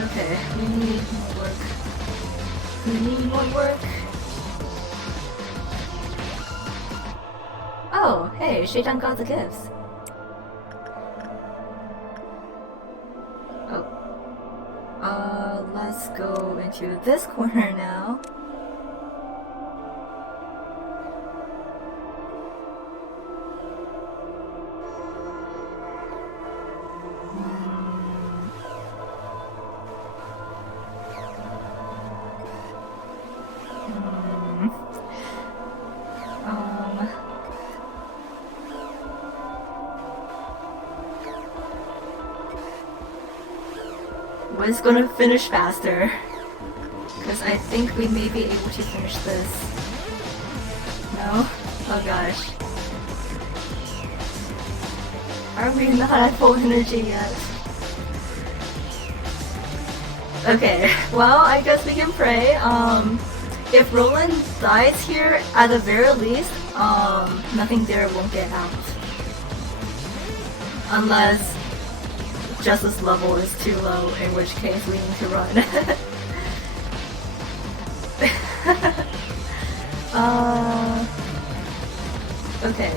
Okay, we need more work. We need more work. Oh, hey, Shaitan got the gifts. Oh. Let's go into this corner now. Was gonna finish faster, because I think we may be able to finish this. No? Oh gosh. Are we not at full energy yet? Okay, well, I guess we can pray. If Roland dies here, at the very least, nothing there won't get out. Unless Justice level is too low, in which case we need to run. Okay.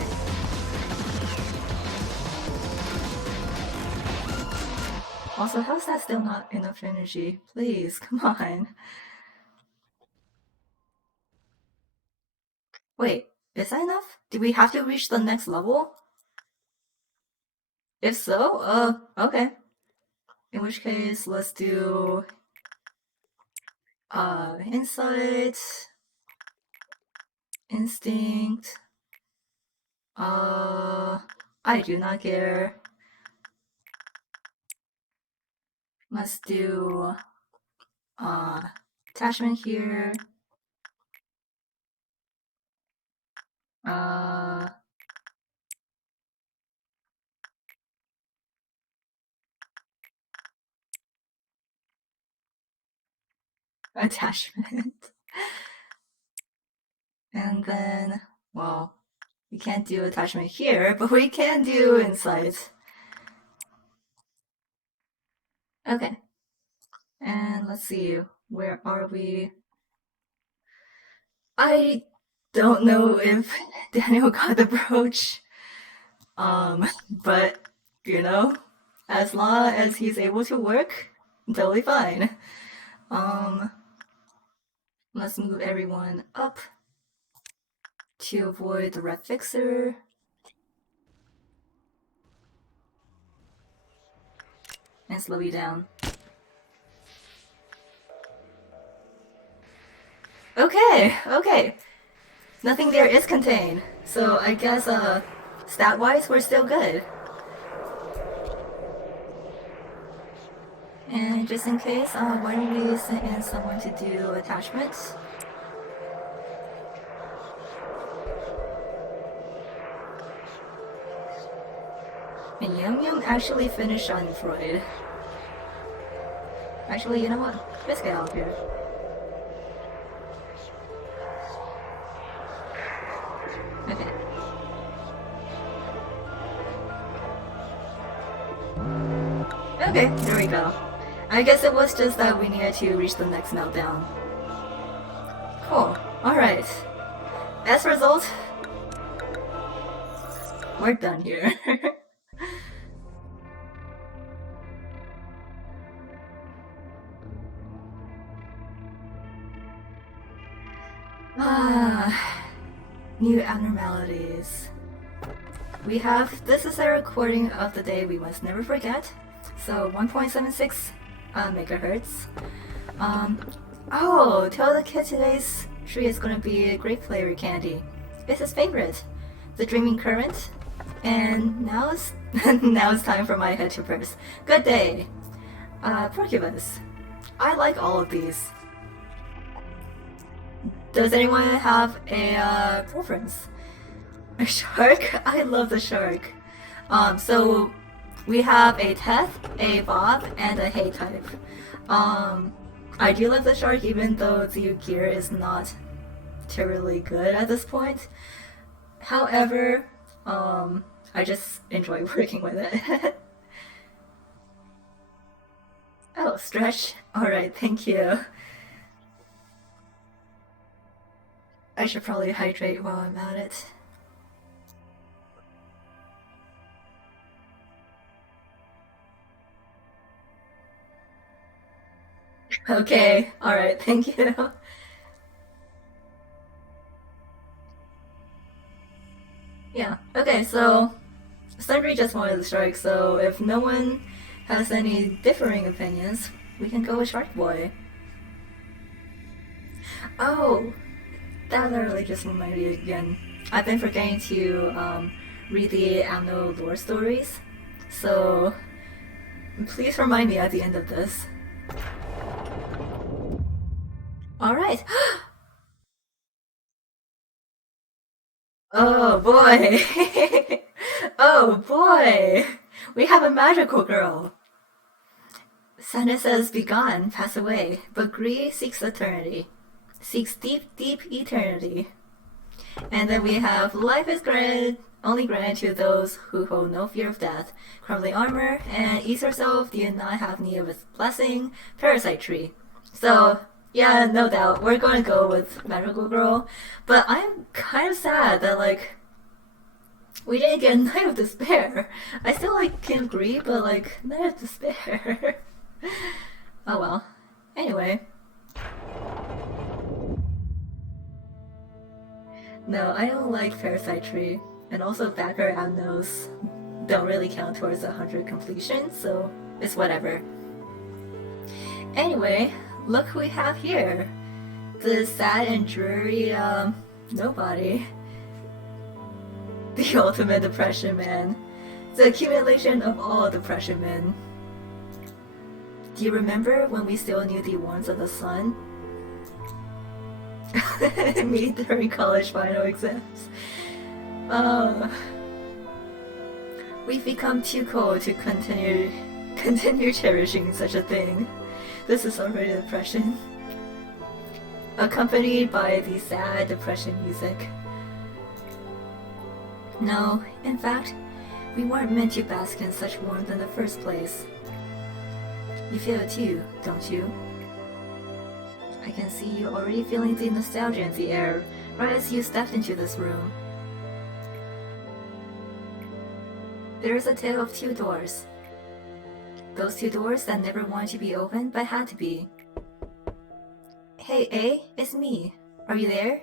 Also, how's that still not enough energy? Please, come on. Wait, is that enough? Do we have to reach the next level? If so, okay. In which case, let's do insight, instinct. I do not care. Let's do attachment here. Attachment. And then, well, we can't do attachment here, but we can do insight. Okay. And let's see, where are we? I don't know if Daniel got the brooch. But, you know, as long as he's able to work, totally fine. Let's move everyone up to avoid the red fixer. And slow you down. Okay. Nothing there is contained. So I guess, stat-wise, we're still good. And just in case, why don't we send in someone to do attachments? And Yum Yum actually finished on Freud. Actually, you know what? Let's get out of here. Okay. Okay, there we go. I guess it was just that we needed to reach the next meltdown. Cool. Alright. As a result, we're done here. New abnormalities. We have, this is a recording of the day we must never forget. So 1.76 megahertz. Oh, tell the kid today's tree is gonna be a grape flavor candy. It's his favorite, the Dreaming Current. And now it's now it's time for my head to burst. Good day, Procubus. I like all of these. Does anyone have a preference? A shark? I love the shark. So we have a Teth, a Bob, and a Hay type. I do love the shark, even though the gear is not terribly good at this point. However, I just enjoy working with it. Oh, stretch. Alright, thank you. I should probably hydrate while I'm at it. Okay, alright, thank you. Yeah, okay, so Sundry just wanted the shark, so if no one has any differing opinions, we can go with Shark Boy. Oh, that literally just reminded me again. I've been forgetting to read the Amno lore stories, so please remind me at the end of this. Alright. Oh boy. Oh boy. We have a magical girl. Sadness has begun, pass away, but greed seeks eternity. Seeks deep, deep eternity. And then we have life is granted, only granted to those who hold no fear of death. Crumbling armor, and ease herself do not have need of its blessing. Parasite tree. So, yeah, no doubt, we're going to go with Magical Girl. But I'm kind of sad that, like, we didn't get Night of Despair. I still, like, can agree, but, like, Night of Despair. Oh well. Anyway. No, I don't like Parasite Tree. And also backer Amnos don't really count towards 100 completion, so it's whatever. Anyway, look who we have here. The sad and dreary, nobody. The ultimate depression man. The accumulation of all depression men. Do you remember when we still knew the warmth of the sun? Me during college final exams. We've become too cold to continue cherishing such a thing. This is already depression. Accompanied by the sad depression music. No, in fact, we weren't meant to bask in such warmth in the first place. You feel it too, don't you? I can see you already feeling the nostalgia in the air right as you stepped into this room. There's a tale of two doors. Those two doors that never wanted to be opened but had to be. Hey, A, it's me. Are you there?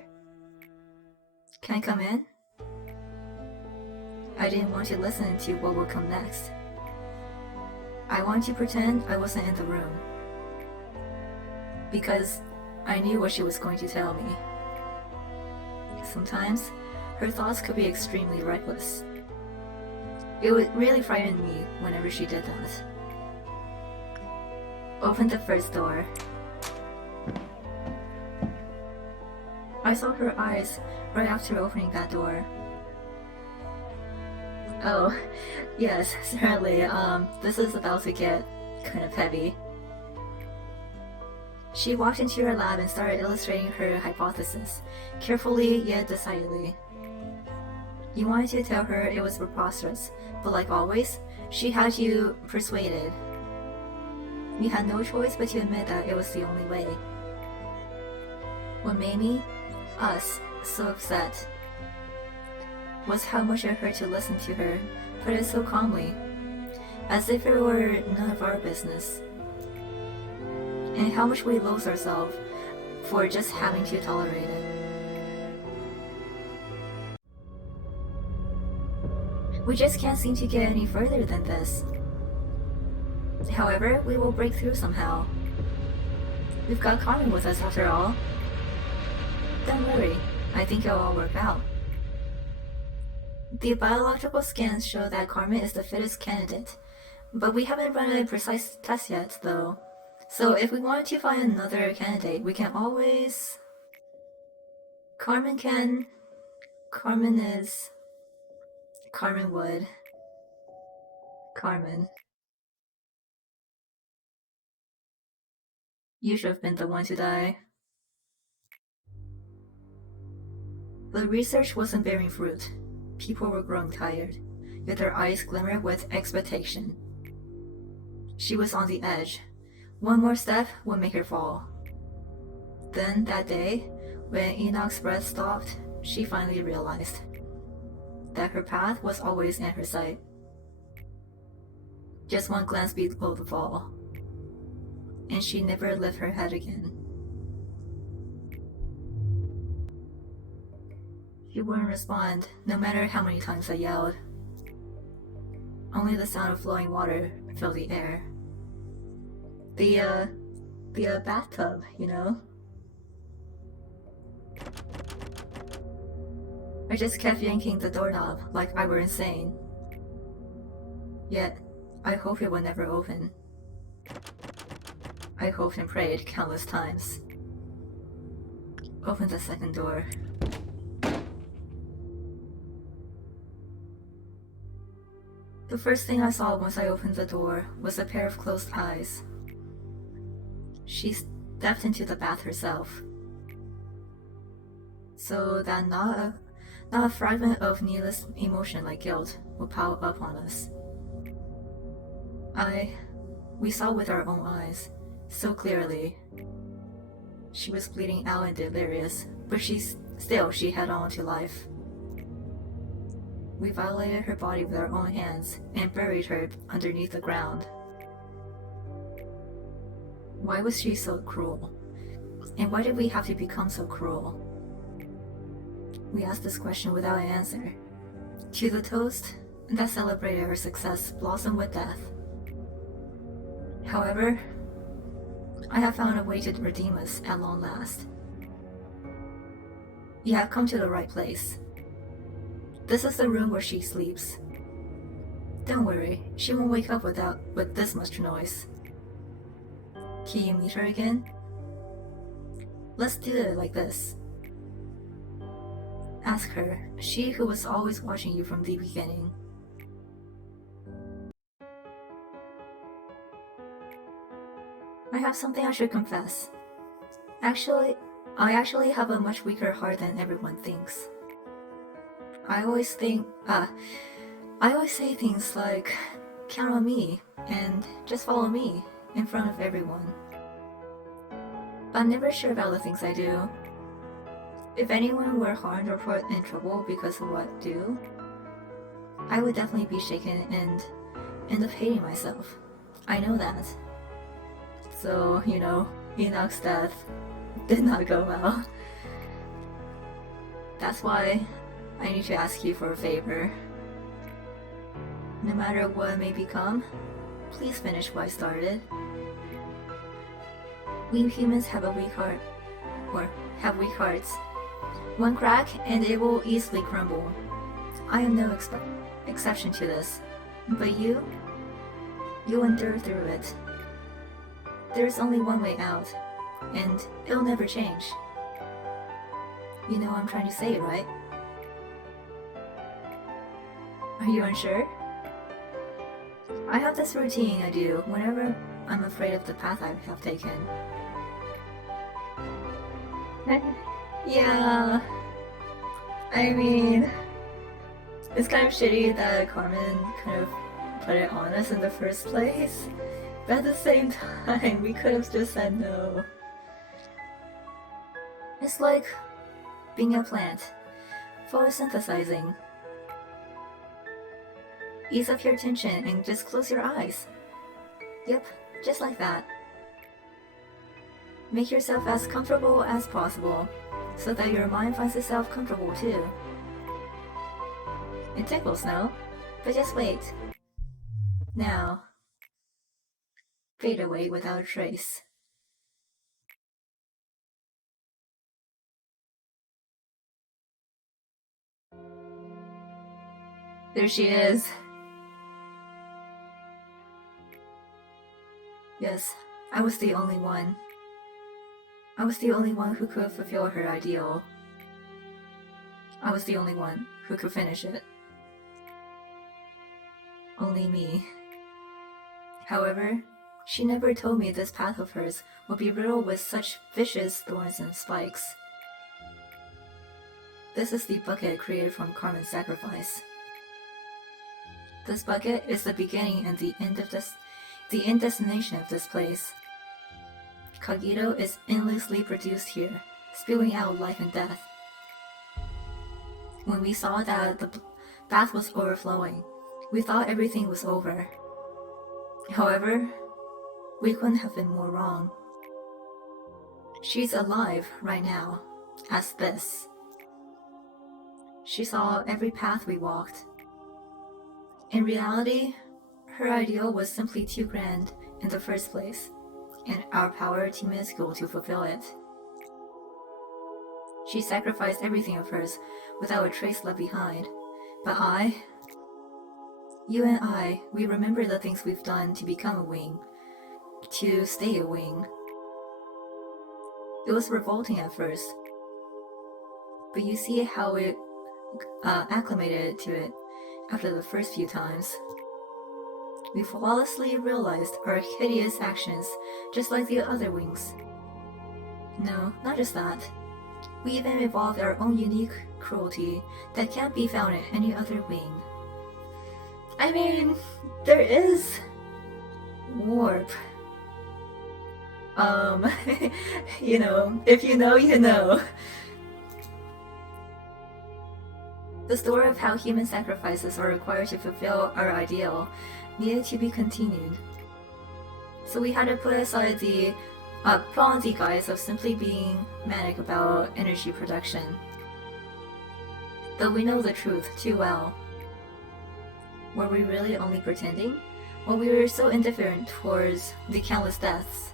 Can I come in? I didn't want to listen to what would come next. I wanted to pretend I wasn't in the room. Because I knew what she was going to tell me. Sometimes, her thoughts could be extremely reckless. It would really frighten me whenever she did that. Open the first door. I saw her eyes right after opening that door. Oh, yes, certainly. This is about to get kind of heavy. She walked into her lab and started illustrating her hypothesis, carefully yet decidedly. You wanted to tell her it was preposterous, but like always, she had you persuaded. You had no choice but to admit that it was the only way. What made me, us, so upset was how much it hurt to listen to her put it so calmly, as if it were none of our business, and how much we loathe ourselves for just having to tolerate it. We just can't seem to get any further than this. However, we will break through somehow. We've got Carmen with us after all. Don't worry, I think it'll all work out. The biological scans show that Carmen is the fittest candidate, but we haven't run a precise test yet, though. So if we wanted to find another candidate, we can always... Carmen is... Carmen would... Carmen. You should have been the one to die. The research wasn't bearing fruit. People were growing tired, yet their eyes glimmered with expectation. She was on the edge. One more step would make her fall. Then, that day, when Enoch's breath stopped, she finally realized that her path was always in her sight. Just one glance below the fall. and she never lifted her head again. She wouldn't respond, no matter how many times I yelled. Only the sound of flowing water filled the air. The bathtub, you know? I just kept yanking the doorknob like I were insane. Yet, I hoped it would never open. I hoped and prayed countless times. Open the second door. The first thing I saw once I opened the door was a pair of closed eyes. She stepped into the bath herself, so that not a fragment of needless emotion like guilt would pile up on us. We saw with our own eyes, so clearly. She was bleeding out and delirious, but she held on to life. We violated her body with our own hands and buried her underneath the ground. Why was she so cruel? And why did we have to become so cruel? We asked this question without an answer. To the toast that celebrated her success blossomed with death. However, I have found a way to redeem us at long last. You have come to the right place. This is the room where she sleeps. Don't worry, she won't wake up with this much noise. Can you meet her again? Let's do it like this. Ask her, she who was always watching you from the beginning. I have something I should confess. I actually have a much weaker heart than everyone thinks. I always say things like, count on me, and just follow me, in front of everyone. But I'm never sure about the things I do. If anyone were harmed or put in trouble because of what I do, I would definitely be shaken and end up hating myself. I know that. So, Enoch's death did not go well. That's why I need to ask you for a favor. No matter what it may become, please finish what I started. We humans have a weak heart, or have weak hearts. One crack and it will easily crumble. I am no exception to this, but you endure through it. There is only one way out, and it'll never change. You know what I'm trying to say, right? Are you unsure? I have this routine I do whenever I'm afraid of the path I have taken. Yeah, I mean, it's kind of shitty that Carmen kind of put it on us in the first place, but at the same time, we could have just said no. It's like being a plant, photosynthesizing. Ease up your attention and just close your eyes. Yep, just like that. Make yourself as comfortable as possible, so that your mind finds itself comfortable too. It tickles, no? But just wait. Now, fade away without a trace. There she is. Yes, I was the only one. I was the only one who could fulfill her ideal. I was the only one who could finish it. Only me. However, she never told me this path of hers would be riddled with such vicious thorns and spikes. This is the bucket created from Carmen's sacrifice. This bucket is the beginning and the end destination of this place. Cogito is endlessly produced here, spewing out life and death. When we saw that the bath was overflowing, we thought everything was over. However, We couldn't have been more wrong. She's alive right now, as this. She saw every path we walked. In reality, her ideal was simply too grand in the first place, and our power too minuscule to fulfill it. She sacrificed everything of hers without a trace left behind. But you and I, we remember the things we've done to become a wing, to stay a wing. It was revolting at first, but you see how we acclimated to it after the first few times. We flawlessly realized our hideous actions just like the other wings. No, not just that. We even evolved our own unique cruelty that can't be found in any other wing. I mean, there is warp. You know, if you know, you know. The story of how human sacrifices are required to fulfill our ideal needed to be continued. So we had to put aside put on the guise of simply being manic about energy production. Though we know the truth too well. Were we really only pretending? Or we were so indifferent towards the countless deaths?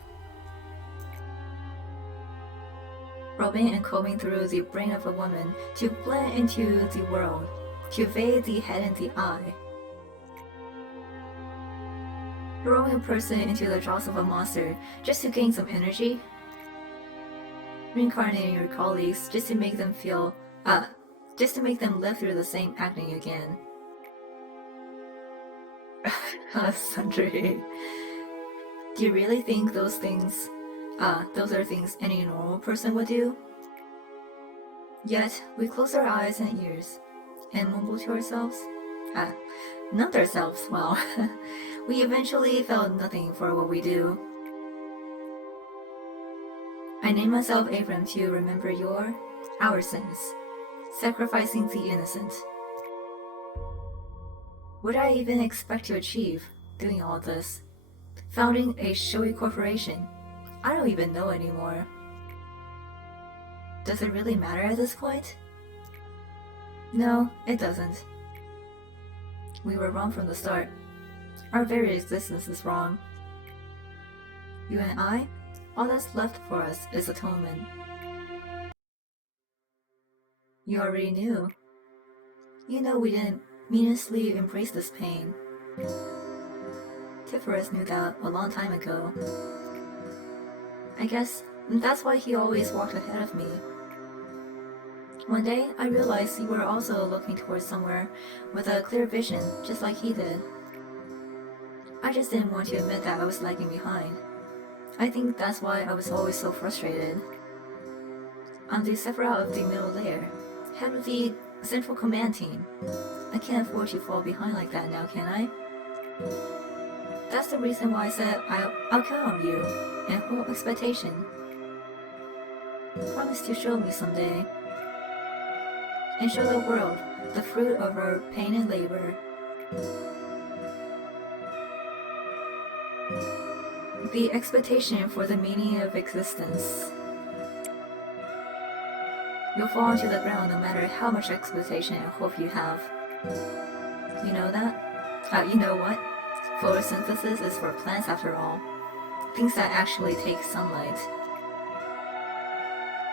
Probing and combing through the brain of a woman to blend into the world, to evade the head and the eye. Throwing a person into the jaws of a monster just to gain some energy. Reincarnating your colleagues just to make them live through the same acting again. Sundry. Do you really think those are things any normal person would do? Yet, we close our eyes and ears and mumble to ourselves. Not ourselves, well, we eventually felt nothing for what we do. I named myself Abram to remember our sins, sacrificing the innocent. What did I even expect to achieve doing all this? Founding a showy corporation? I don't even know anymore. Does it really matter at this point? No, it doesn't. We were wrong from the start. Our very existence is wrong. You and I, all that's left for us is atonement. You already knew. You know we didn't meaninglessly embrace this pain. Tiferus knew that a long time ago. I guess that's why he always walked ahead of me. One day, I realized you were also looking towards somewhere with a clear vision, just like he did. I just didn't want to admit that I was lagging behind. I think that's why I was always so frustrated. I'm the Sephiroth of the middle layer, head of the central command team. I can't afford to fall behind like that now, can I? That's the reason why I said I'll count on you, and hold expectation. Promise to show me someday. And show the world the fruit of our pain and labor. The expectation for the meaning of existence. You'll fall to the ground no matter how much expectation and hope you have. You know that? You know what? Photosynthesis is for plants after all. Things that actually take sunlight.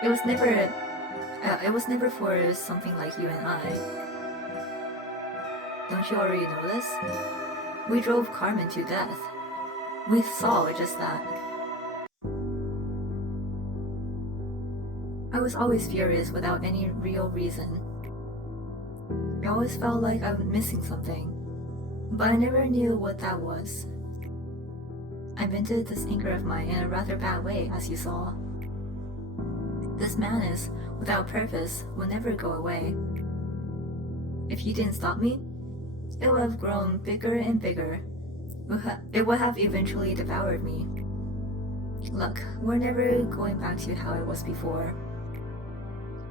It was never for something like you and I. Don't you already know this? We drove Carmen to death. We saw just that. I was always furious without any real reason. I always felt like I was missing something, but I never knew what that was. I vented this anger of mine in a rather bad way, as you saw. This madness, without purpose, will never go away. If you didn't stop me, it would have grown bigger and bigger. It would have eventually devoured me. Look, we're never going back to how it was before.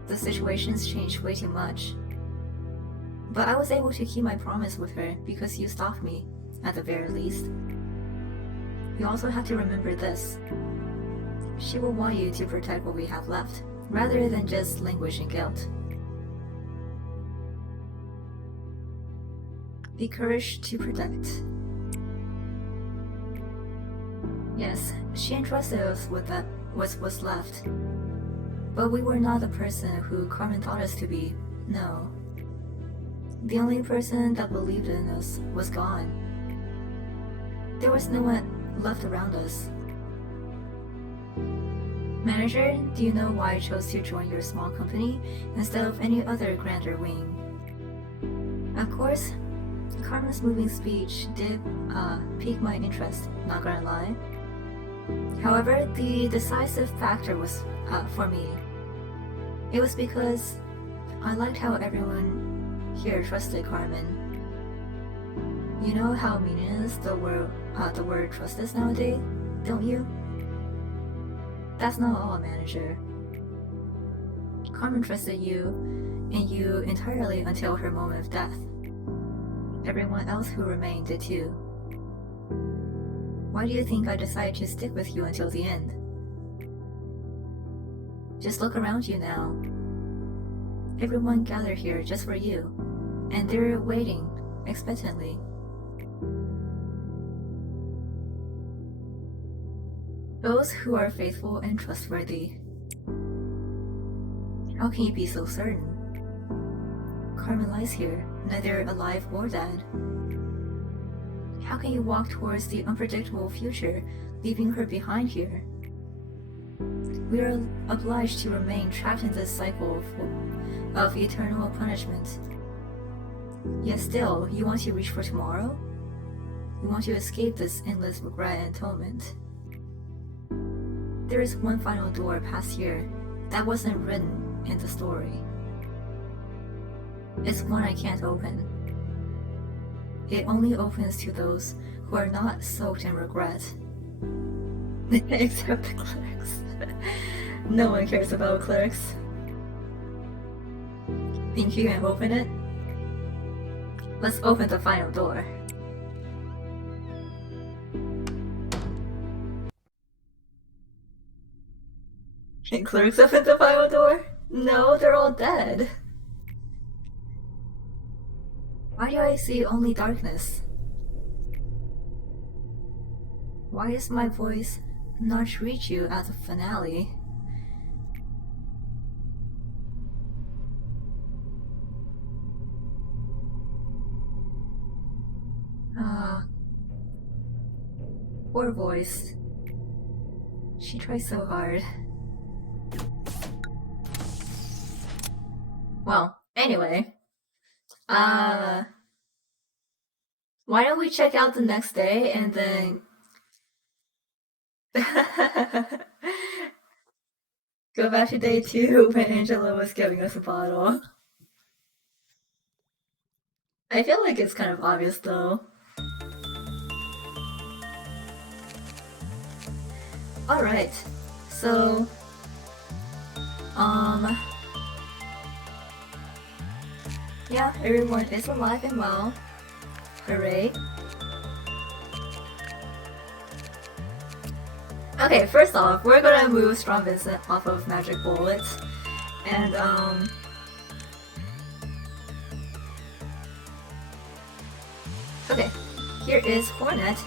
The situation's changed way too much. But I was able to keep my promise with her because you stopped me, at the very least. You also have to remember this. She will want you to protect what we have left, rather than just languish in guilt. The courage to protect. Yes, she entrusted us with what's left. But we were not the person who Carmen thought us to be, no. The only person that believed in us was gone. There was no one left around us. Manager, do you know why I chose to join your small company instead of any other grander wing? Of course, Carmen's moving speech did pique my interest, not gonna lie. However, the decisive factor was for me. It was because I liked how everyone here trusted Carmen. You know how meaningless the word trust is nowadays, don't you? That's not all, manager. Carmen trusted you, and you entirely until her moment of death. Everyone else who remained did too. Why do you think I decided to stick with you until the end? Just look around you now. Everyone gathered here just for you, and they're waiting expectantly. Those who are faithful and trustworthy. How can you be so certain? Carmen lies here, neither alive or dead. How can you walk towards the unpredictable future, leaving her behind here? We are obliged to remain trapped in this cycle of eternal punishment. Yet still, you want to reach for tomorrow? You want to escape this endless regret and atonement. There is one final door past here that wasn't written in the story. It's one I can't open. It only opens to those who are not soaked in regret. Except the clerks. No one cares about clerks. Think you can open it? Let's open the final door. Can clerks open the final door? No, they're all dead. Why do I see only darkness? Why does my voice not reach you at the finale? Poor voice. She tries so hard. Well, anyway. Why don't we check out the next day and then go back to day 2 when Angela was giving us a bottle. I feel like it's kind of obvious though. Alright, so yeah, everyone is alive and well. Hooray. Okay, first off, we're gonna move Strong Vincent off of Magic Bullets. And, okay, here is Hornet,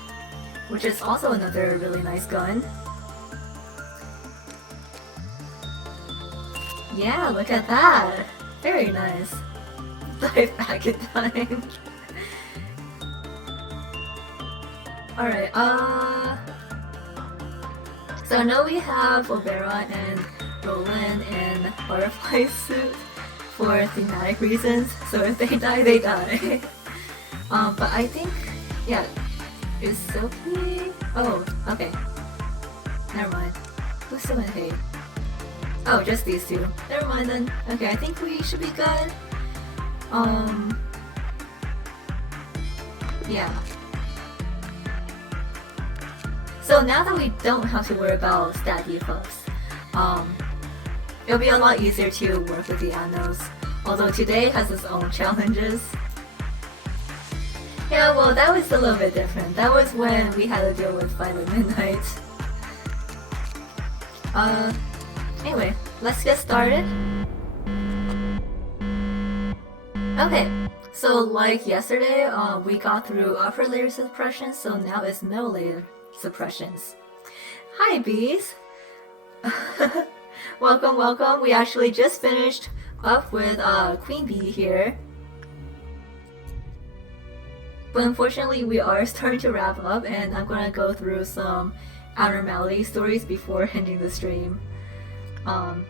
which is also another really nice gun. Yeah, look at that! Very nice. Dive back in time. Alright, so I know we have Obera and Roland in butterfly suit for thematic reasons, so if they die, they die. But I think, yeah, is Silky? Oh, okay. Never mind. Who's still in hate? Oh, just these two. Never mind then. Okay, I think we should be good. Yeah. So now that we don't have to worry about stat debuffs, it'll be a lot easier to work with the Anos, although today has its own challenges. Yeah, well, that was a little bit different. That was when we had to deal with Violet Midnight. Anyway, let's get started. Okay, so like yesterday, we got through upper layer suppressions, so now it's middle layer suppressions. Hi, bees! Welcome, welcome. We actually just finished up with Queen Bee here. But unfortunately, we are starting to wrap up, and I'm gonna go through some abnormality stories before ending the stream. But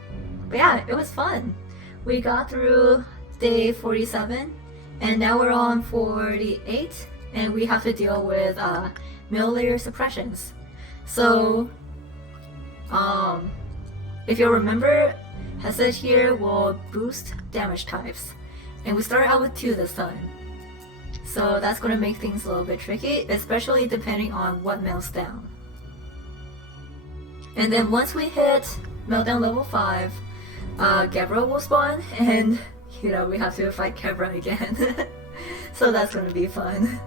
yeah, it was fun. We got through day 47, and now we're on 48, and we have to deal with middle layer suppressions. So, if you'll remember, Hesed here will boost damage types, and we start out with 2 this time. So that's going to make things a little bit tricky, especially depending on what melts down. And then once we hit meltdown level 5, Gebra will spawn, and you know, we have to fight Gebra again. So that's going to be fun.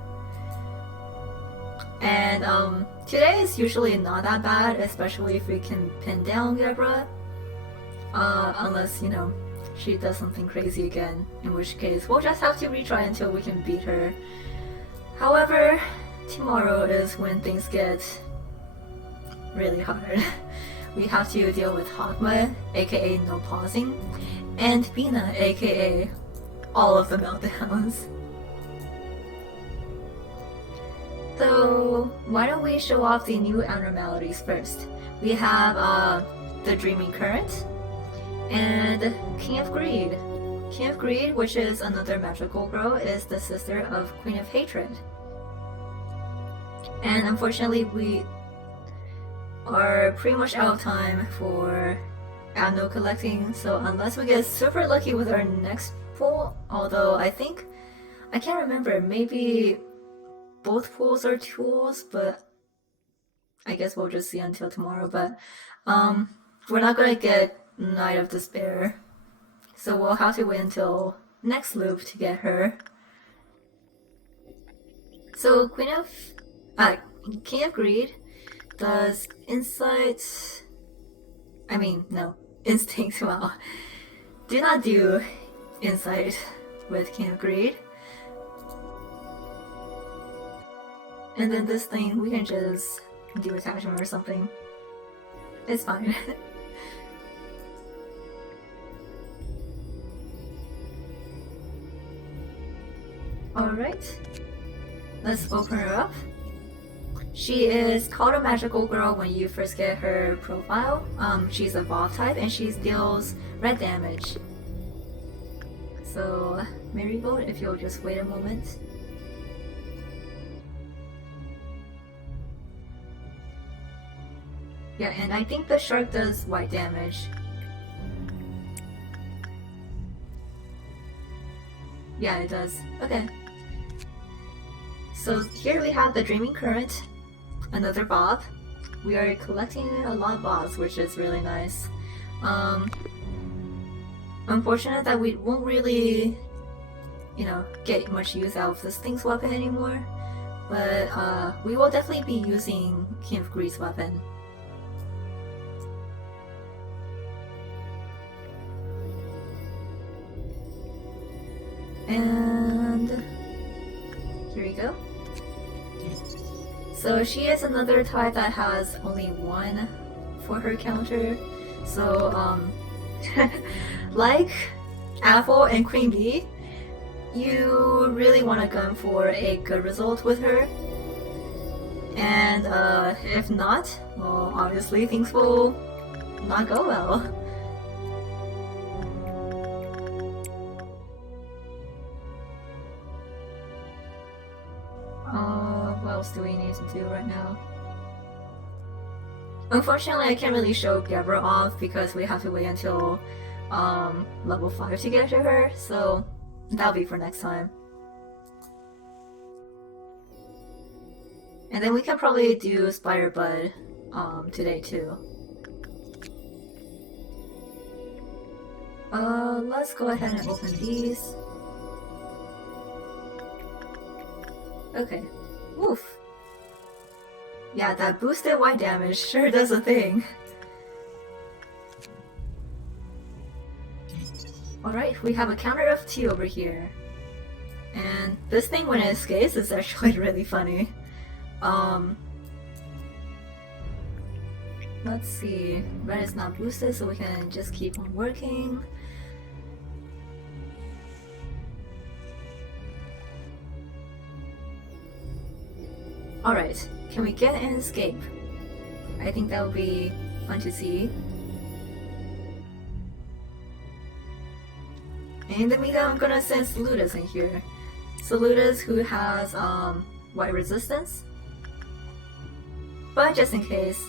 And today is usually not that bad, especially if we can pin down Gebra. Unless, you know, she does something crazy again, in which case we'll just have to retry until we can beat her. However, tomorrow is when things get really hard. We have to deal with Hogma, aka no pausing, and Bina, aka all of the meltdowns. So why don't we show off the new abnormalities first? We have the Dreaming Current, and King of Greed. King of Greed, which is another magical girl, is the sister of Queen of Hatred. And unfortunately, we are pretty much out of time for Abno collecting, so unless we get super lucky with our next pull, although I think, I can't remember, maybe both pulls are tools, but I guess we'll just see until tomorrow. But we're not gonna get Night of Despair, so we'll have to wait until next loop to get her. So King of Greed does Insight, Instinct. Wow, do not do Insight with King of Greed. And then this thing, we can just do attachment or something. It's fine. Alright, let's open her up. She is called a magical girl when you first get her profile. She's a Evolve type and she deals red damage. So, Marigold, if you'll just wait a moment. Yeah, and I think the shark does white damage. Yeah, it does. Okay. So here we have the Dreaming Current, another Bob. We are collecting a lot of Bobs, which is really nice. Unfortunate that we won't really, you know, get much use out of this thing's weapon anymore. But we will definitely be using King of Greed's weapon. And here we go. So she is another type that has only 1 for her counter. So like Apple and Queen Bee, you really want to gun for a good result with her. And if not, well, obviously things will not go well. What else do we need to do right now? Unfortunately, I can't really show Gebra off because we have to wait until level 5 to get to her, so that'll be for next time. And then we can probably do Spider Bud today too. Let's go ahead and open these. Okay. Oof. Yeah, that boosted white damage sure does a thing. Alright, we have a counter of 2 over here. And this thing when it escapes is actually really funny. Let's see. Red is not boosted, so we can just keep on working. Alright, can we get an escape? I think that would be fun to see. In the meantime, I'm gonna send Saludas in here. Saludas who has white resistance. But just in case,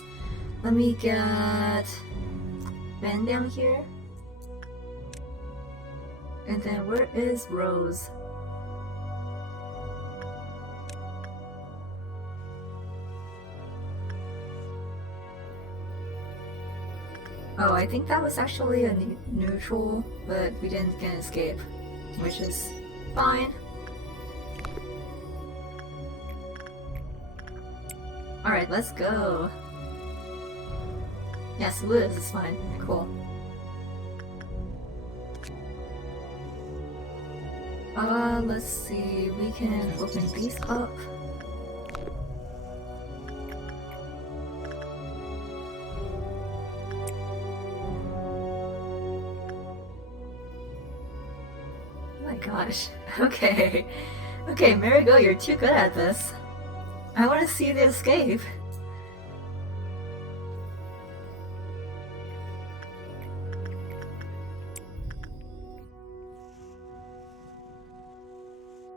let me get Ben down here. And then where is Rose? Oh, I think that was actually a neutral, but we didn't get an escape, which is fine. Alright, let's go. Yes, Lewis is fine. Cool. Let's see. We can open these up. Oh my gosh. Okay. Okay, Marigo, you're too good at this. I want to see the escape.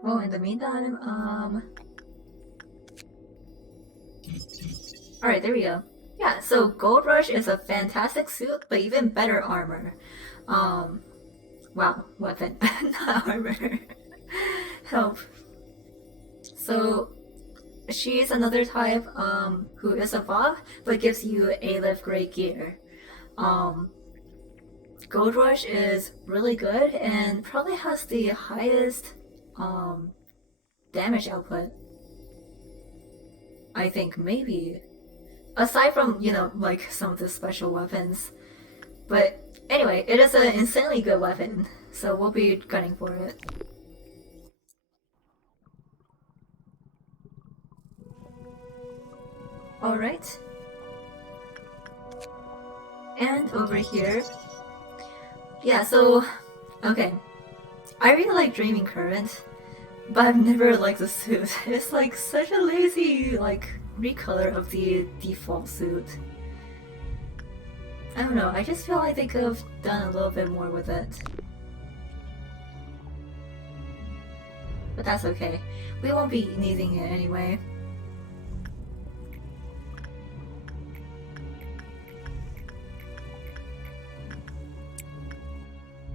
Well, in the meantime, Alright, there we go. Yeah, so Gold Rush is a fantastic suit, but even better armor. Wow, weapon, not armor. Help. So, she's another type, who is a buff, but gives you A-lift grade gear. Gold Rush is really good and probably has the highest, damage output. I think, maybe. Aside from, you know, like some of the special weapons. But anyway, it is an insanely good weapon, so we'll be gunning for it. Alright. And over here. Yeah, so, okay. I really like Dreaming Current, but I've never liked the suit. It's like such a lazy, like, recolor of the default suit. I don't know, I just feel like they could have done a little bit more with it. But that's okay. We won't be needing it anyway.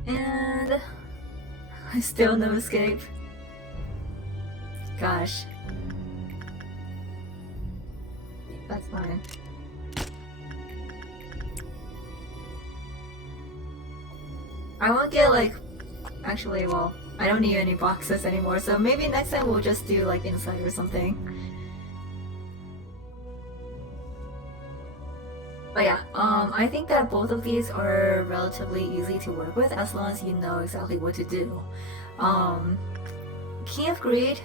And still no escape. Gosh. That's fine. I won't get like... Actually, well, I don't need any boxes anymore, so maybe next time we'll just do like inside or something. But yeah, I think that both of these are relatively easy to work with as long as you know exactly what to do. King of Greed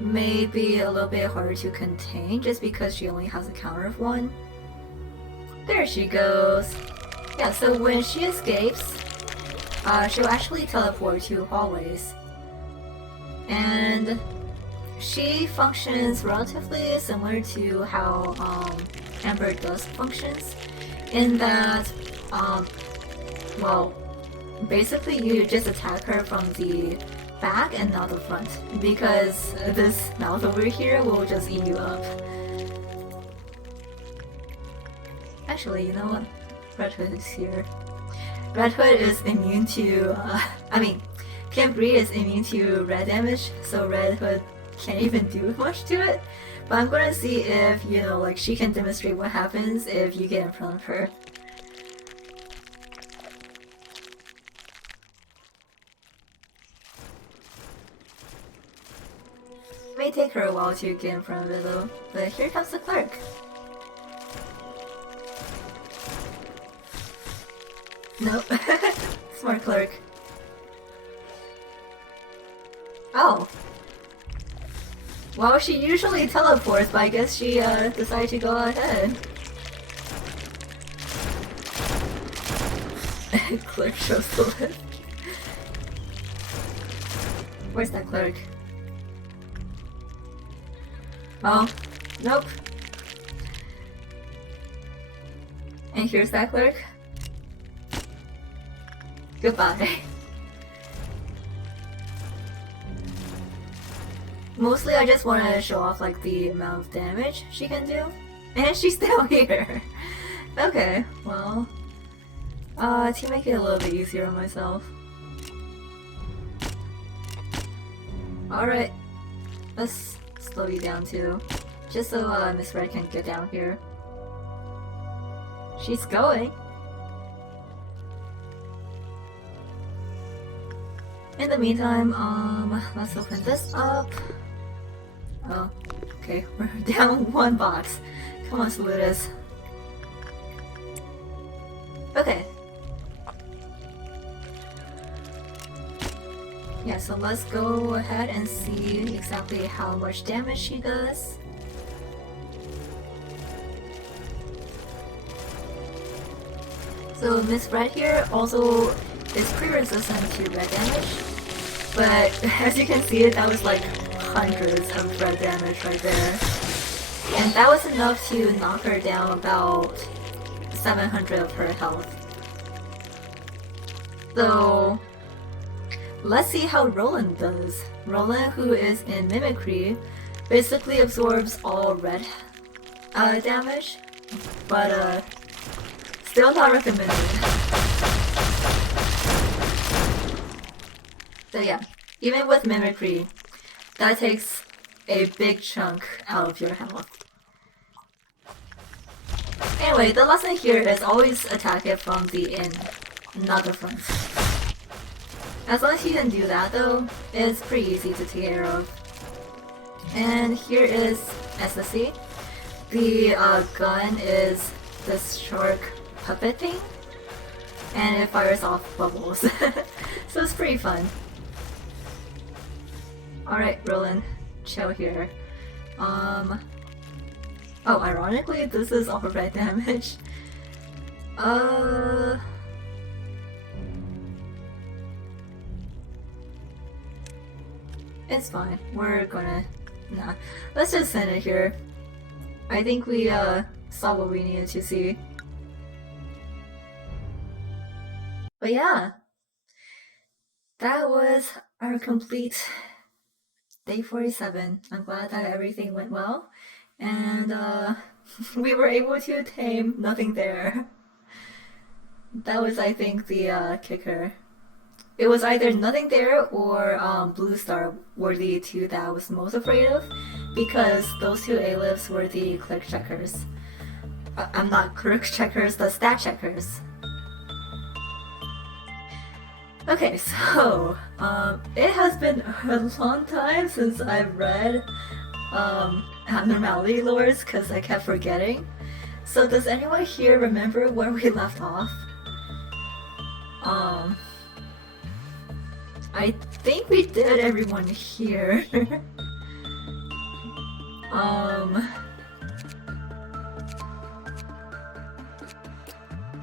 may be a little bit harder to contain just because she only has a counter of 1. There she goes. Yeah, so when she escapes, she'll actually teleport to hallways. And she functions relatively similar to how Amber Dusk functions, in that, well, basically you just attack her from the back and not the front, because this mouth over here will just eat you up. Actually, you know what? Red Hood is here. Red Hood is immune to, King of Greed is immune to red damage, so Red Hood can't even do much to it. But I'm gonna see if, you know, like she can demonstrate what happens if you get in front of her. May take her how to get in front of it though. But here comes the clerk. Nope. Smart clerk. Oh. Well, she usually teleports, but I guess she decided to go ahead. Clerk shows the lift. Where's that clerk? Oh, nope. And here's that clerk. Goodbye. Mostly I just want to show off like the amount of damage she can do. And she's still here. Okay, well... to make it a little bit easier on myself. Alright. Let's slow you down too. Just so Miss Red can get down here. She's going! In the meantime, let's open this up. Oh, okay, we're down one box. Come on, Saludas. Okay. Yeah, so let's go ahead and see exactly how much damage she does. So Miss Red here also is pre-resistant to red damage, but as you can see, that was like hundreds of red damage right there. And that was enough to knock her down about 700 of her health. So let's see how Roland does. Roland, who is in Mimicry, basically absorbs all red damage, but still not recommended. So yeah, even with Mimicry, that takes a big chunk out of your health. Anyway, the lesson here is always attack it from the in, not the front. As long as you can do that though, it's pretty easy to take care of. And here is SSC. The gun is this shark puppet thing, and it fires off bubbles. So it's pretty fun. Alright, Roland, chill here. Oh, ironically, this is all red damage. It's fine. We're gonna... Nah. Let's just send it here. I think we, saw what we needed to see. But yeah. That was our complete day 47. I'm glad that everything went well. And, we were able to tame nothing there. That was, I think, the, kicker. It was either nothing there or Blue Star were the two that I was most afraid of, because those two A-lifts were the click checkers. I'm not click checkers, the stat checkers. Okay, so it has been a long time since I've read abnormality lores because I kept forgetting. So does anyone here remember where we left off? I think we did everyone here.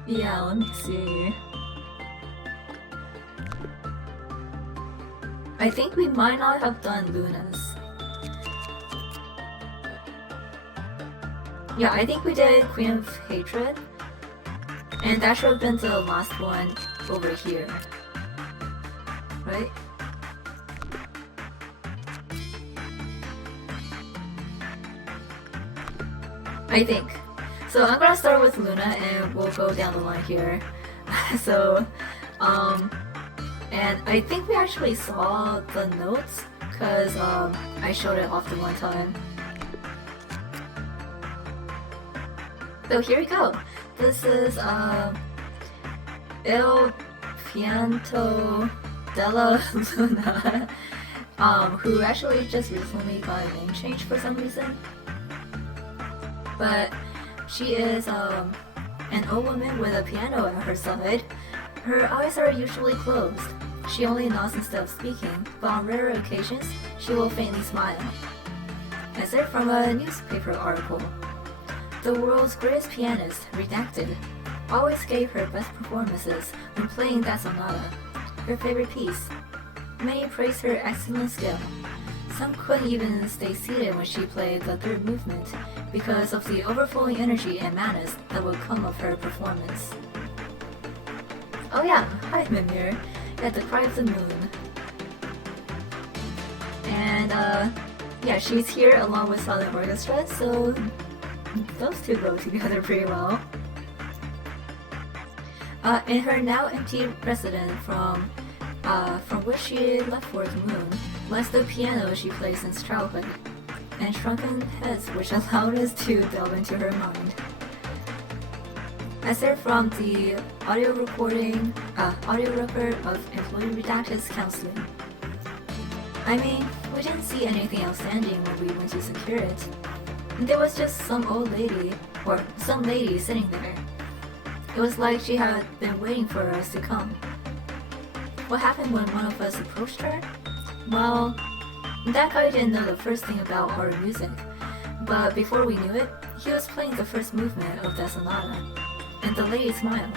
Yeah, let me see. I think we might not have done Luna's. Yeah, I think we did Queen of Hatred. And that should have been the last one over here. Right? I think. So I'm gonna start with Luna and we'll go down the line here. So, and I think we actually saw the notes because I showed it off the one time. So here we go. This is Il Pianto della Luna who actually just recently got a name change for some reason. But she is an old woman with a piano at her side. Her eyes are usually closed. She only nods instead of speaking, but on rare occasions, she will faintly smile. Excerpt from a newspaper article. The world's greatest pianist, redacted, always gave her best performances when playing that sonata, her favorite piece. Many praised her excellent skill. Some couldn't even stay seated when she played the third movement because of the overflowing energy and madness that would come of her performance. Oh yeah, hi Mimir, at the Cry of the Moon. And yeah, she's here along with Silent Orchestra, so those two go together pretty well. In her now empty residence from which she left for the moon, lies the piano she played since childhood, and shrunken heads which allowed us to delve into her mind. Excerpt from the audio record of Employee Redacted's counseling. I mean, we didn't see anything outstanding when we went to secure it. There was just some old lady, or some lady sitting there. It was like she had been waiting for us to come. What happened when one of us approached her? Well, that guy didn't know the first thing about our music, but before we knew it, he was playing the first movement of that sonata, and the lady smiled.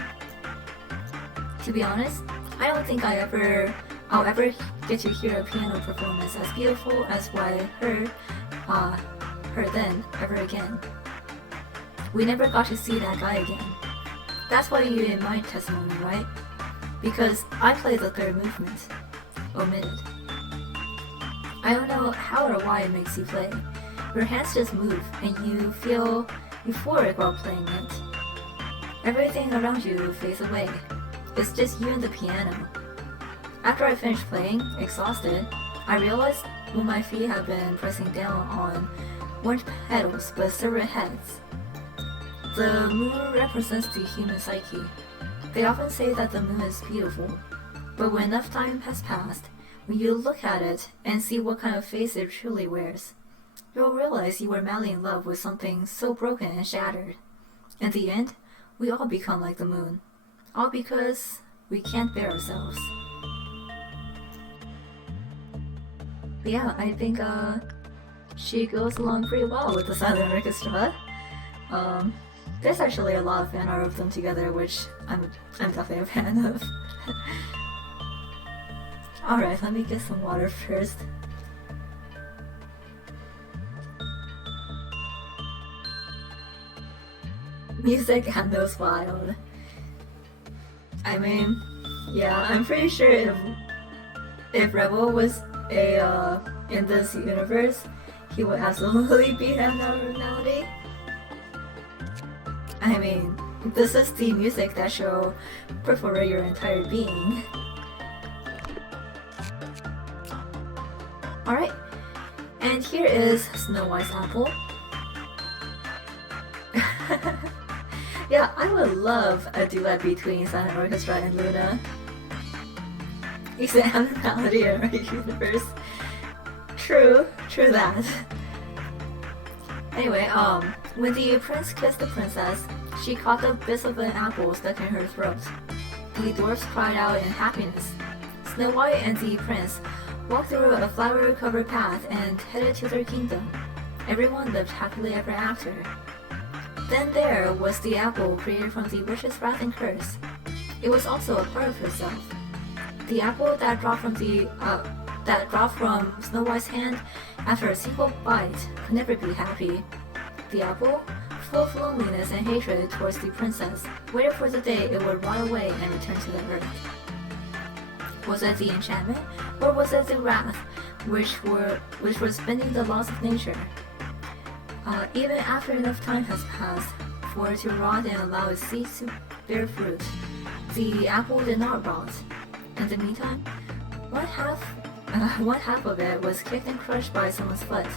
To be honest, I don't think I'll ever get to hear a piano performance as beautiful as what I heard her then ever again. We never got to see that guy again. That's why you in my testimony, right? Because I played the third movement. Omitted. I don't know how or why it makes you play. Your hands just move and you feel euphoric while playing it. Everything around you fades away. It's just you and the piano. After I finished playing, exhausted, I realized when my feet had been pressing down on weren't pedals but separate heads. The moon represents the human psyche. They often say that the moon is beautiful, but when enough time has passed, when you look at it and see what kind of face it truly wears, you'll realize you were madly in love with something so broken and shattered. In the end, we all become like the moon, all because we can't bear ourselves. But yeah, I think she goes along pretty well with the Silent Orchestra. There's actually a lot of fan art of them together, which I'm definitely a fan of. Alright, let me get some water first. Music and those wild. I mean, yeah, I'm pretty sure if Rebel was in this universe, he would absolutely be that melody. I mean, this is the music that shall perforate your entire being. Alright, and here is Snow White's apple. Yeah, I would love a duet between Silent Orchestra and Luna. He's an abnormality in our universe. True that. Anyway, when the prince kissed the princess, she caught the bits of an apple stuck in her throat. The dwarfs cried out in happiness. Snow White and the prince walked through a flower-covered path and headed to their kingdom. Everyone lived happily ever after. Then there was the apple created from the witch's wrath and curse. It was also a part of herself. The apple that dropped from Snow White's hand after a single bite could never be happy. The apple, full of loneliness and hatred towards the princess, waited for the day it would rot away and return to the earth. Was it the enchantment, or was it the wrath, which was bending the laws of nature? Even after enough time has passed for it to rot and allow its seeds to bear fruit, the apple did not rot. In the meantime, one half of it was kicked and crushed by someone's foot.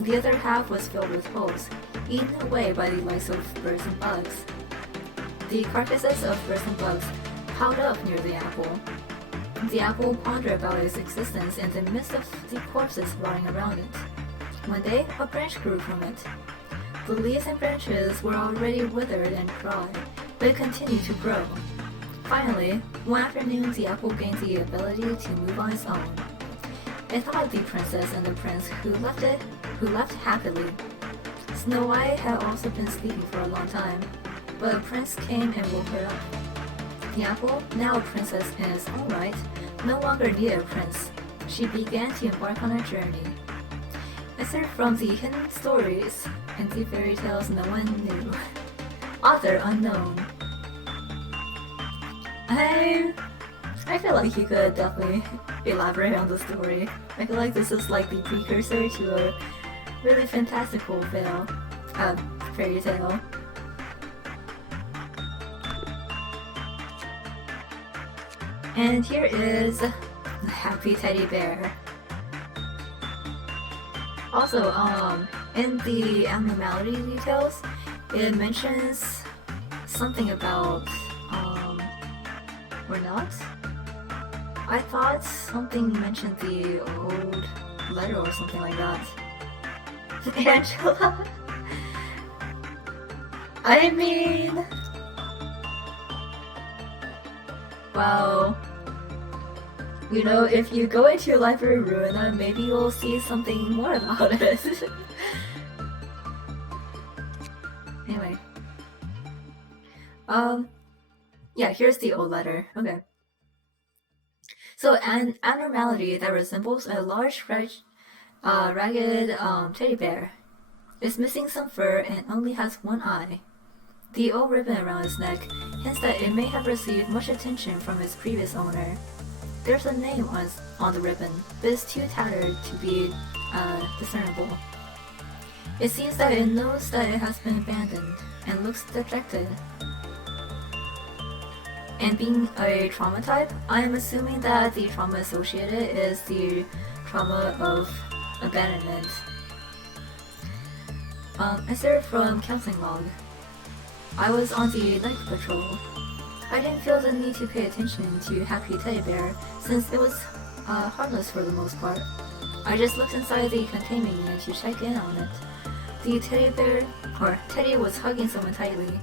The other half was filled with holes, eaten away by the likes of birds and bugs. The carcasses of birds and bugs piled up near the apple. The apple pondered about its existence in the midst of the corpses rotting around it. One day, a branch grew from it. The leaves and branches were already withered and dry, but it continued to grow. Finally, one afternoon, the apple gained the ability to move on its own. It thought of the princess and the prince who left happily. Snow White had also been sleeping for a long time, but a prince came and woke her up. The apple, now a princess in its own right, no longer needed a prince. She began to embark on a journey. Excerpt from the hidden stories and the fairy tales no one knew. Author unknown. I feel like you could definitely elaborate on the story. I feel like this is like the precursor to a really fantastical fairy tale. And here is the happy teddy bear. Also, in the abnormality details, it mentions something about, or not? I thought something mentioned the old letter or something like that. Angela? I mean... Wow. You know, if you go into Library Ruin, maybe you'll see something more about it. Anyway. Yeah, here's the old letter. Okay. So, an abnormality that resembles a large, ragged teddy bear is missing some fur and only has one eye. The old ribbon around its neck hints that it may have received much attention from its previous owner. There's a name on the ribbon, but it's too tattered to be discernible. It seems that it knows that it has been abandoned and looks dejected. And being a trauma type, I am assuming that the trauma associated is the trauma of abandonment. Excerpt from counseling log. I was on the night patrol. I didn't feel the need to pay attention to Happy Teddy Bear since it was harmless for the most part. I just looked inside the containment unit to check in on it. The Teddy was hugging someone tightly.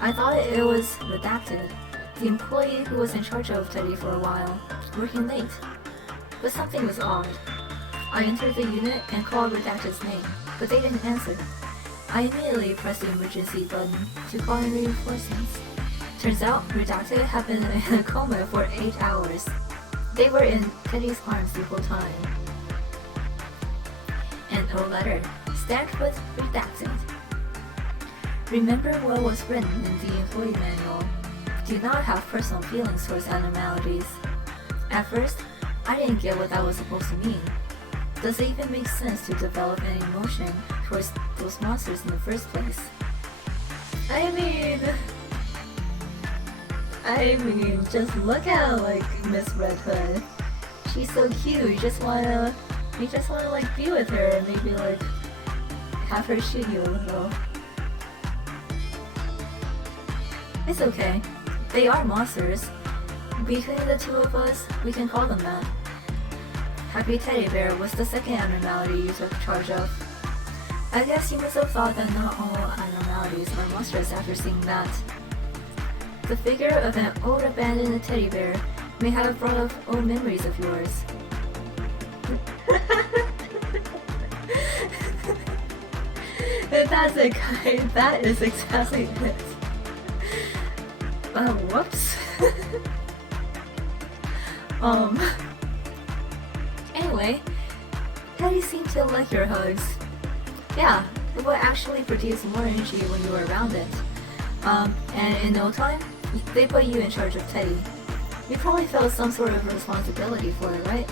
I thought it was redacted, the employee who was in charge of Teddy for a while, working late. But something was odd. I entered the unit and called Redacted's name, but they didn't answer. I immediately pressed the emergency button to call in reinforcements. Turns out, Redacted had been in a coma for 8 hours. They were in Teddy's arms the whole time. An old letter, stamped with Redacted. Remember what was written in the employee manual. Do not have personal feelings towards abnormalities. At first, I didn't get what that was supposed to mean. Does it even make sense to develop an emotion towards those monsters in the first place? I mean, just look at like Miss Red Hood. She's so cute. You just wanna like be with her and maybe like have her shoot you a little. It's okay. They are monsters. Between the two of us, we can call them that. Happy Teddy Bear was the second abnormality you took charge of. I guess you must have thought that not all abnormalities are monstrous after seeing that. The figure of an old abandoned teddy bear may have brought up old memories of yours. That is exactly it. Whoops. Anyway, Teddy seemed to like your hugs. Yeah, it would actually produce more energy when you were around it. And in no time, they put you in charge of Teddy. You probably felt some sort of responsibility for it, right?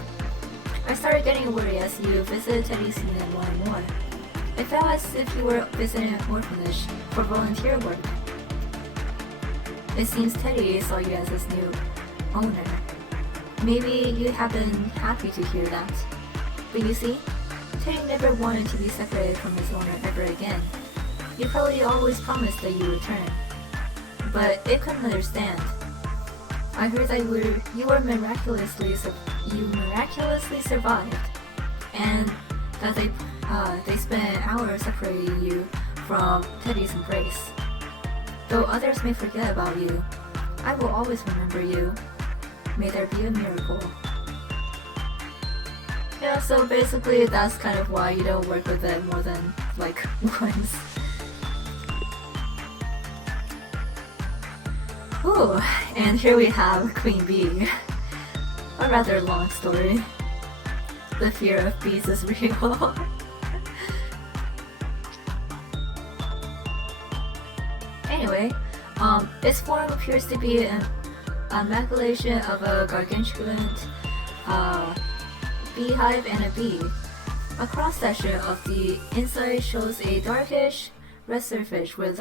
I started getting worried as you visited Teddy's unit more and more. It felt as if you were visiting an orphanage for volunteer work. It seems Teddy saw you as his new owner. Maybe you have been happy to hear that. But you see, Teddy never wanted to be separated from his owner ever again. You probably always promised that you would return. But it couldn't understand. I heard that you miraculously survived, and that they spent hours separating you from Teddy's embrace. Though others may forget about you, I will always remember you. May there be a miracle. Yeah, so basically that's kind of why you don't work with it more than like once. Ooh, and here we have Queen Bee. A rather long story. The fear of bees is real. Anyway, its form appears to be an amalgamation of a gargantuan beehive and a bee. A cross-section of the inside shows a darkish red surface with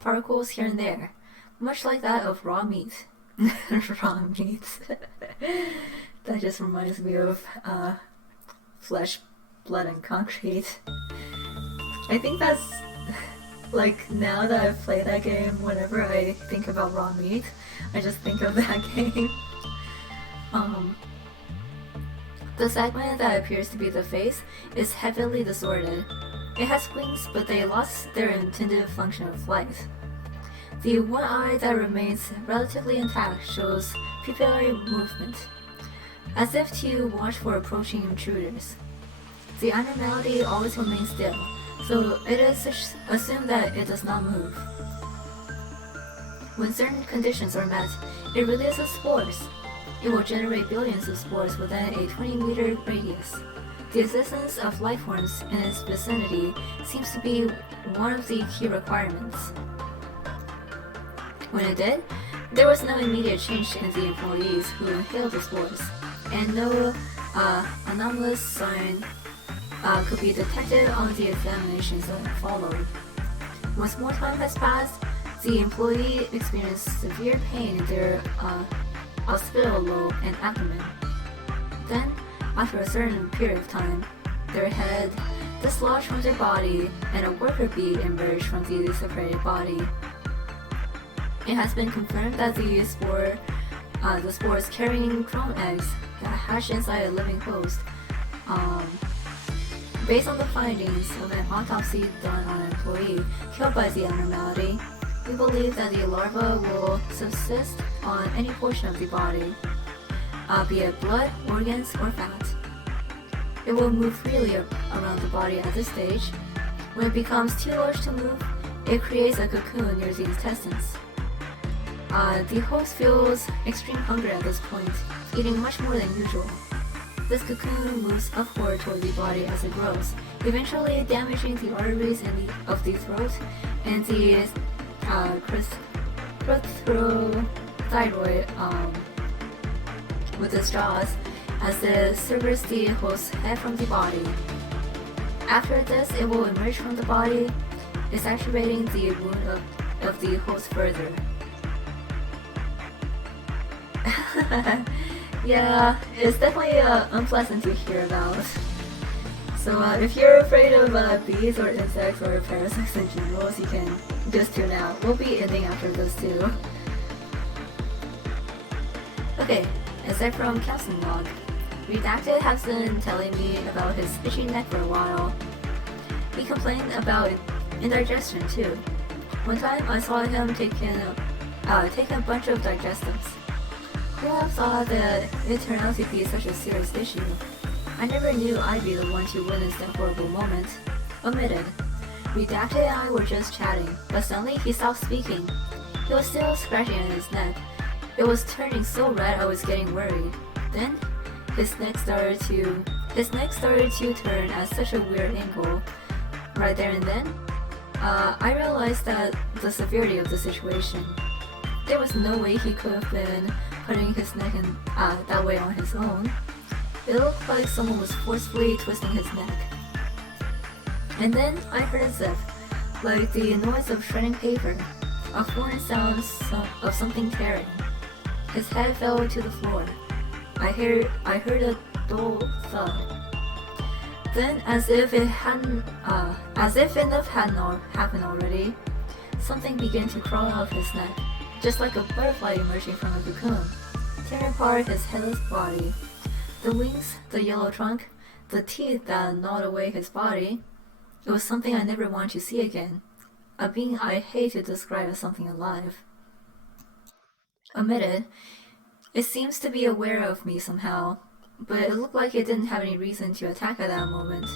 particles here and there, much like that of raw meat. Raw meat. That just reminds me of flesh, blood, and concrete. I think that's like, now that I've played that game, whenever I think about raw meat, I just think of that game. The segment that appears to be the face is heavily distorted. It has wings, but they lost their intended function of flight. The one eye that remains relatively intact shows pupillary movement, as if to watch for approaching intruders. The animality always remains still, so it is assumed that it does not move. When certain conditions are met, it releases spores. It will generate billions of spores within a 20-meter radius. The existence of life forms in its vicinity seems to be one of the key requirements. When it did, there was no immediate change in the employees who inhaled the spores, and no anomalous sign could be detected on the examinations that followed. Once more time has passed, the employee experienced severe pain in their occipital lobe and abdomen. Then, after a certain period of time, their head dislodged from their body and a worker bee emerged from the separated body. It has been confirmed that the spores carrying drone eggs that hatch inside a living host. Based on the findings of an autopsy done on an employee killed by the abnormality, we believe that the larva will subsist on any portion of the body, be it blood, organs, or fat. It will move freely around the body at this stage. When it becomes too large to move, it creates a cocoon near the intestines. The host feels extreme hunger at this point, eating much more than usual. This cocoon moves upward toward the body as it grows, eventually damaging the arteries of the throat and the thyroid with the straws as it severs the host's head from the body. After this, it will emerge from the body, exacerbating the wound of the host further. Yeah, it's definitely unpleasant to hear about. So if you're afraid of bees or insects or parasites in general, you can just tune out. We'll be ending after this too. Okay, except from Captain Log. Redacted has been telling me about his itchy neck for a while. He complained about indigestion too. One time I saw him taking a bunch of digestives. Who would have thought that it turned out to be such a serious issue? I never knew I'd be the one to witness that horrible moment. Omitted. Redacted and I were just chatting, but suddenly he stopped speaking. He was still scratching at his neck. It was turning so red I was getting worried. Then, his neck started to turn at such a weird angle. Right there and then, I realized the severity of the situation. There was no way he could have been putting his neck in that way on his own. It looked like someone was forcefully twisting his neck. And then I heard a zip, like the noise of shredding paper, a foreign sound of something tearing. His head fell to the floor. I heard a dull thud. Then, as if enough hadn't happened already, something began to crawl out of his neck, just like a butterfly emerging from a cocoon. tearing apart his headless body. The wings, the yellow trunk, the teeth that gnawed away his body. It was something I never wanted to see again. A being I hate to describe as something alive. Omitted, it seems to be aware of me somehow, but it looked like it didn't have any reason to attack at that moment.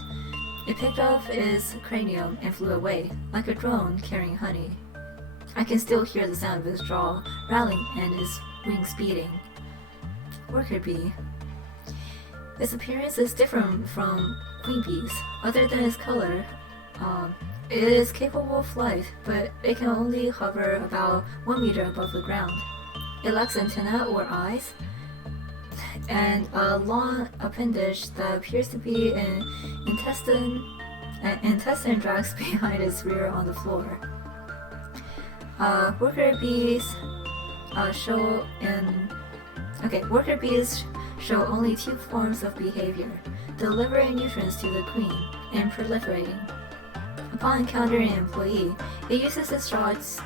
It picked up its cranium and flew away, like a drone carrying honey. I can still hear the sound of his jaw rattling and his wings beating. Worker bee. Its appearance is different from queen bees, other than its color. It is capable of flight, but it can only hover about 1 meter above the ground. It lacks antennae or eyes, and a long appendage that appears to be an intestine drags behind its rear on the floor. Worker bees show only 2 forms of behavior: delivering nutrients to the queen and proliferating. Upon encountering an employee, it uses its jaws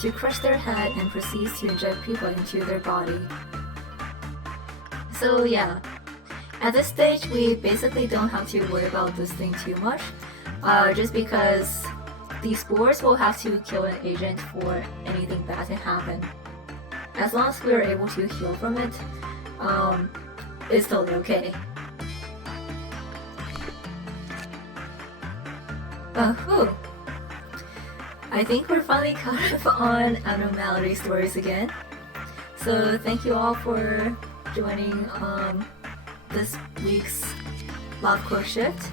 to crush their head and proceeds to inject people into their body. So yeah, at this stage we basically don't have to worry about this thing too much, just because the spores will have to kill an agent for anything bad to happen. As long as we are able to heal from it, it's totally okay. I think we're finally caught up on abnormality stories again. So thank you all for joining this week's Lobotomy shift.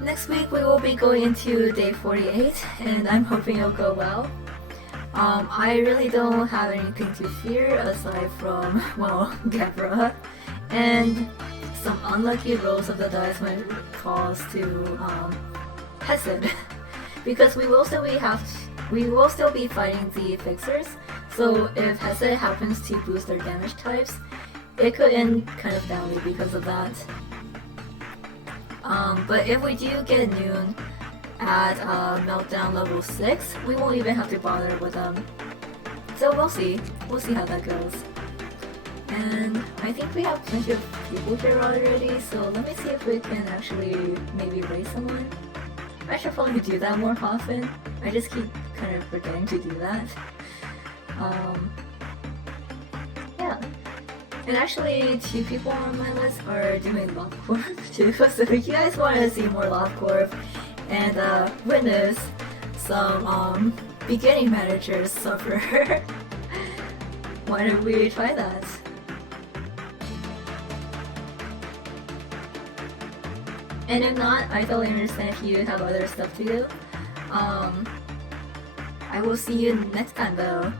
Next week we will be going into day 48, and I'm hoping it'll go well. I really don't have anything to fear aside from, well, Gebra, and some unlucky rolls of the dice when it calls to Hesed, because we will still be fighting the fixers. So if Hesed happens to boost their damage types, it could end kind of badly because of that. But if we do get Noon at Meltdown level 6, we won't even have to bother with them. So we'll see how that goes. And I think we have plenty of people here already, so let me see if we can actually maybe raise someone. I should probably do that more often. I just keep kind of forgetting to do that. Yeah. And actually, 2 people on my list are doing Lobotomy too, so if you guys want to see more Lobotomy and witness some beginning managers suffer, why don't we try that? And if not, I totally understand if you have other stuff to do. I will see you next time though.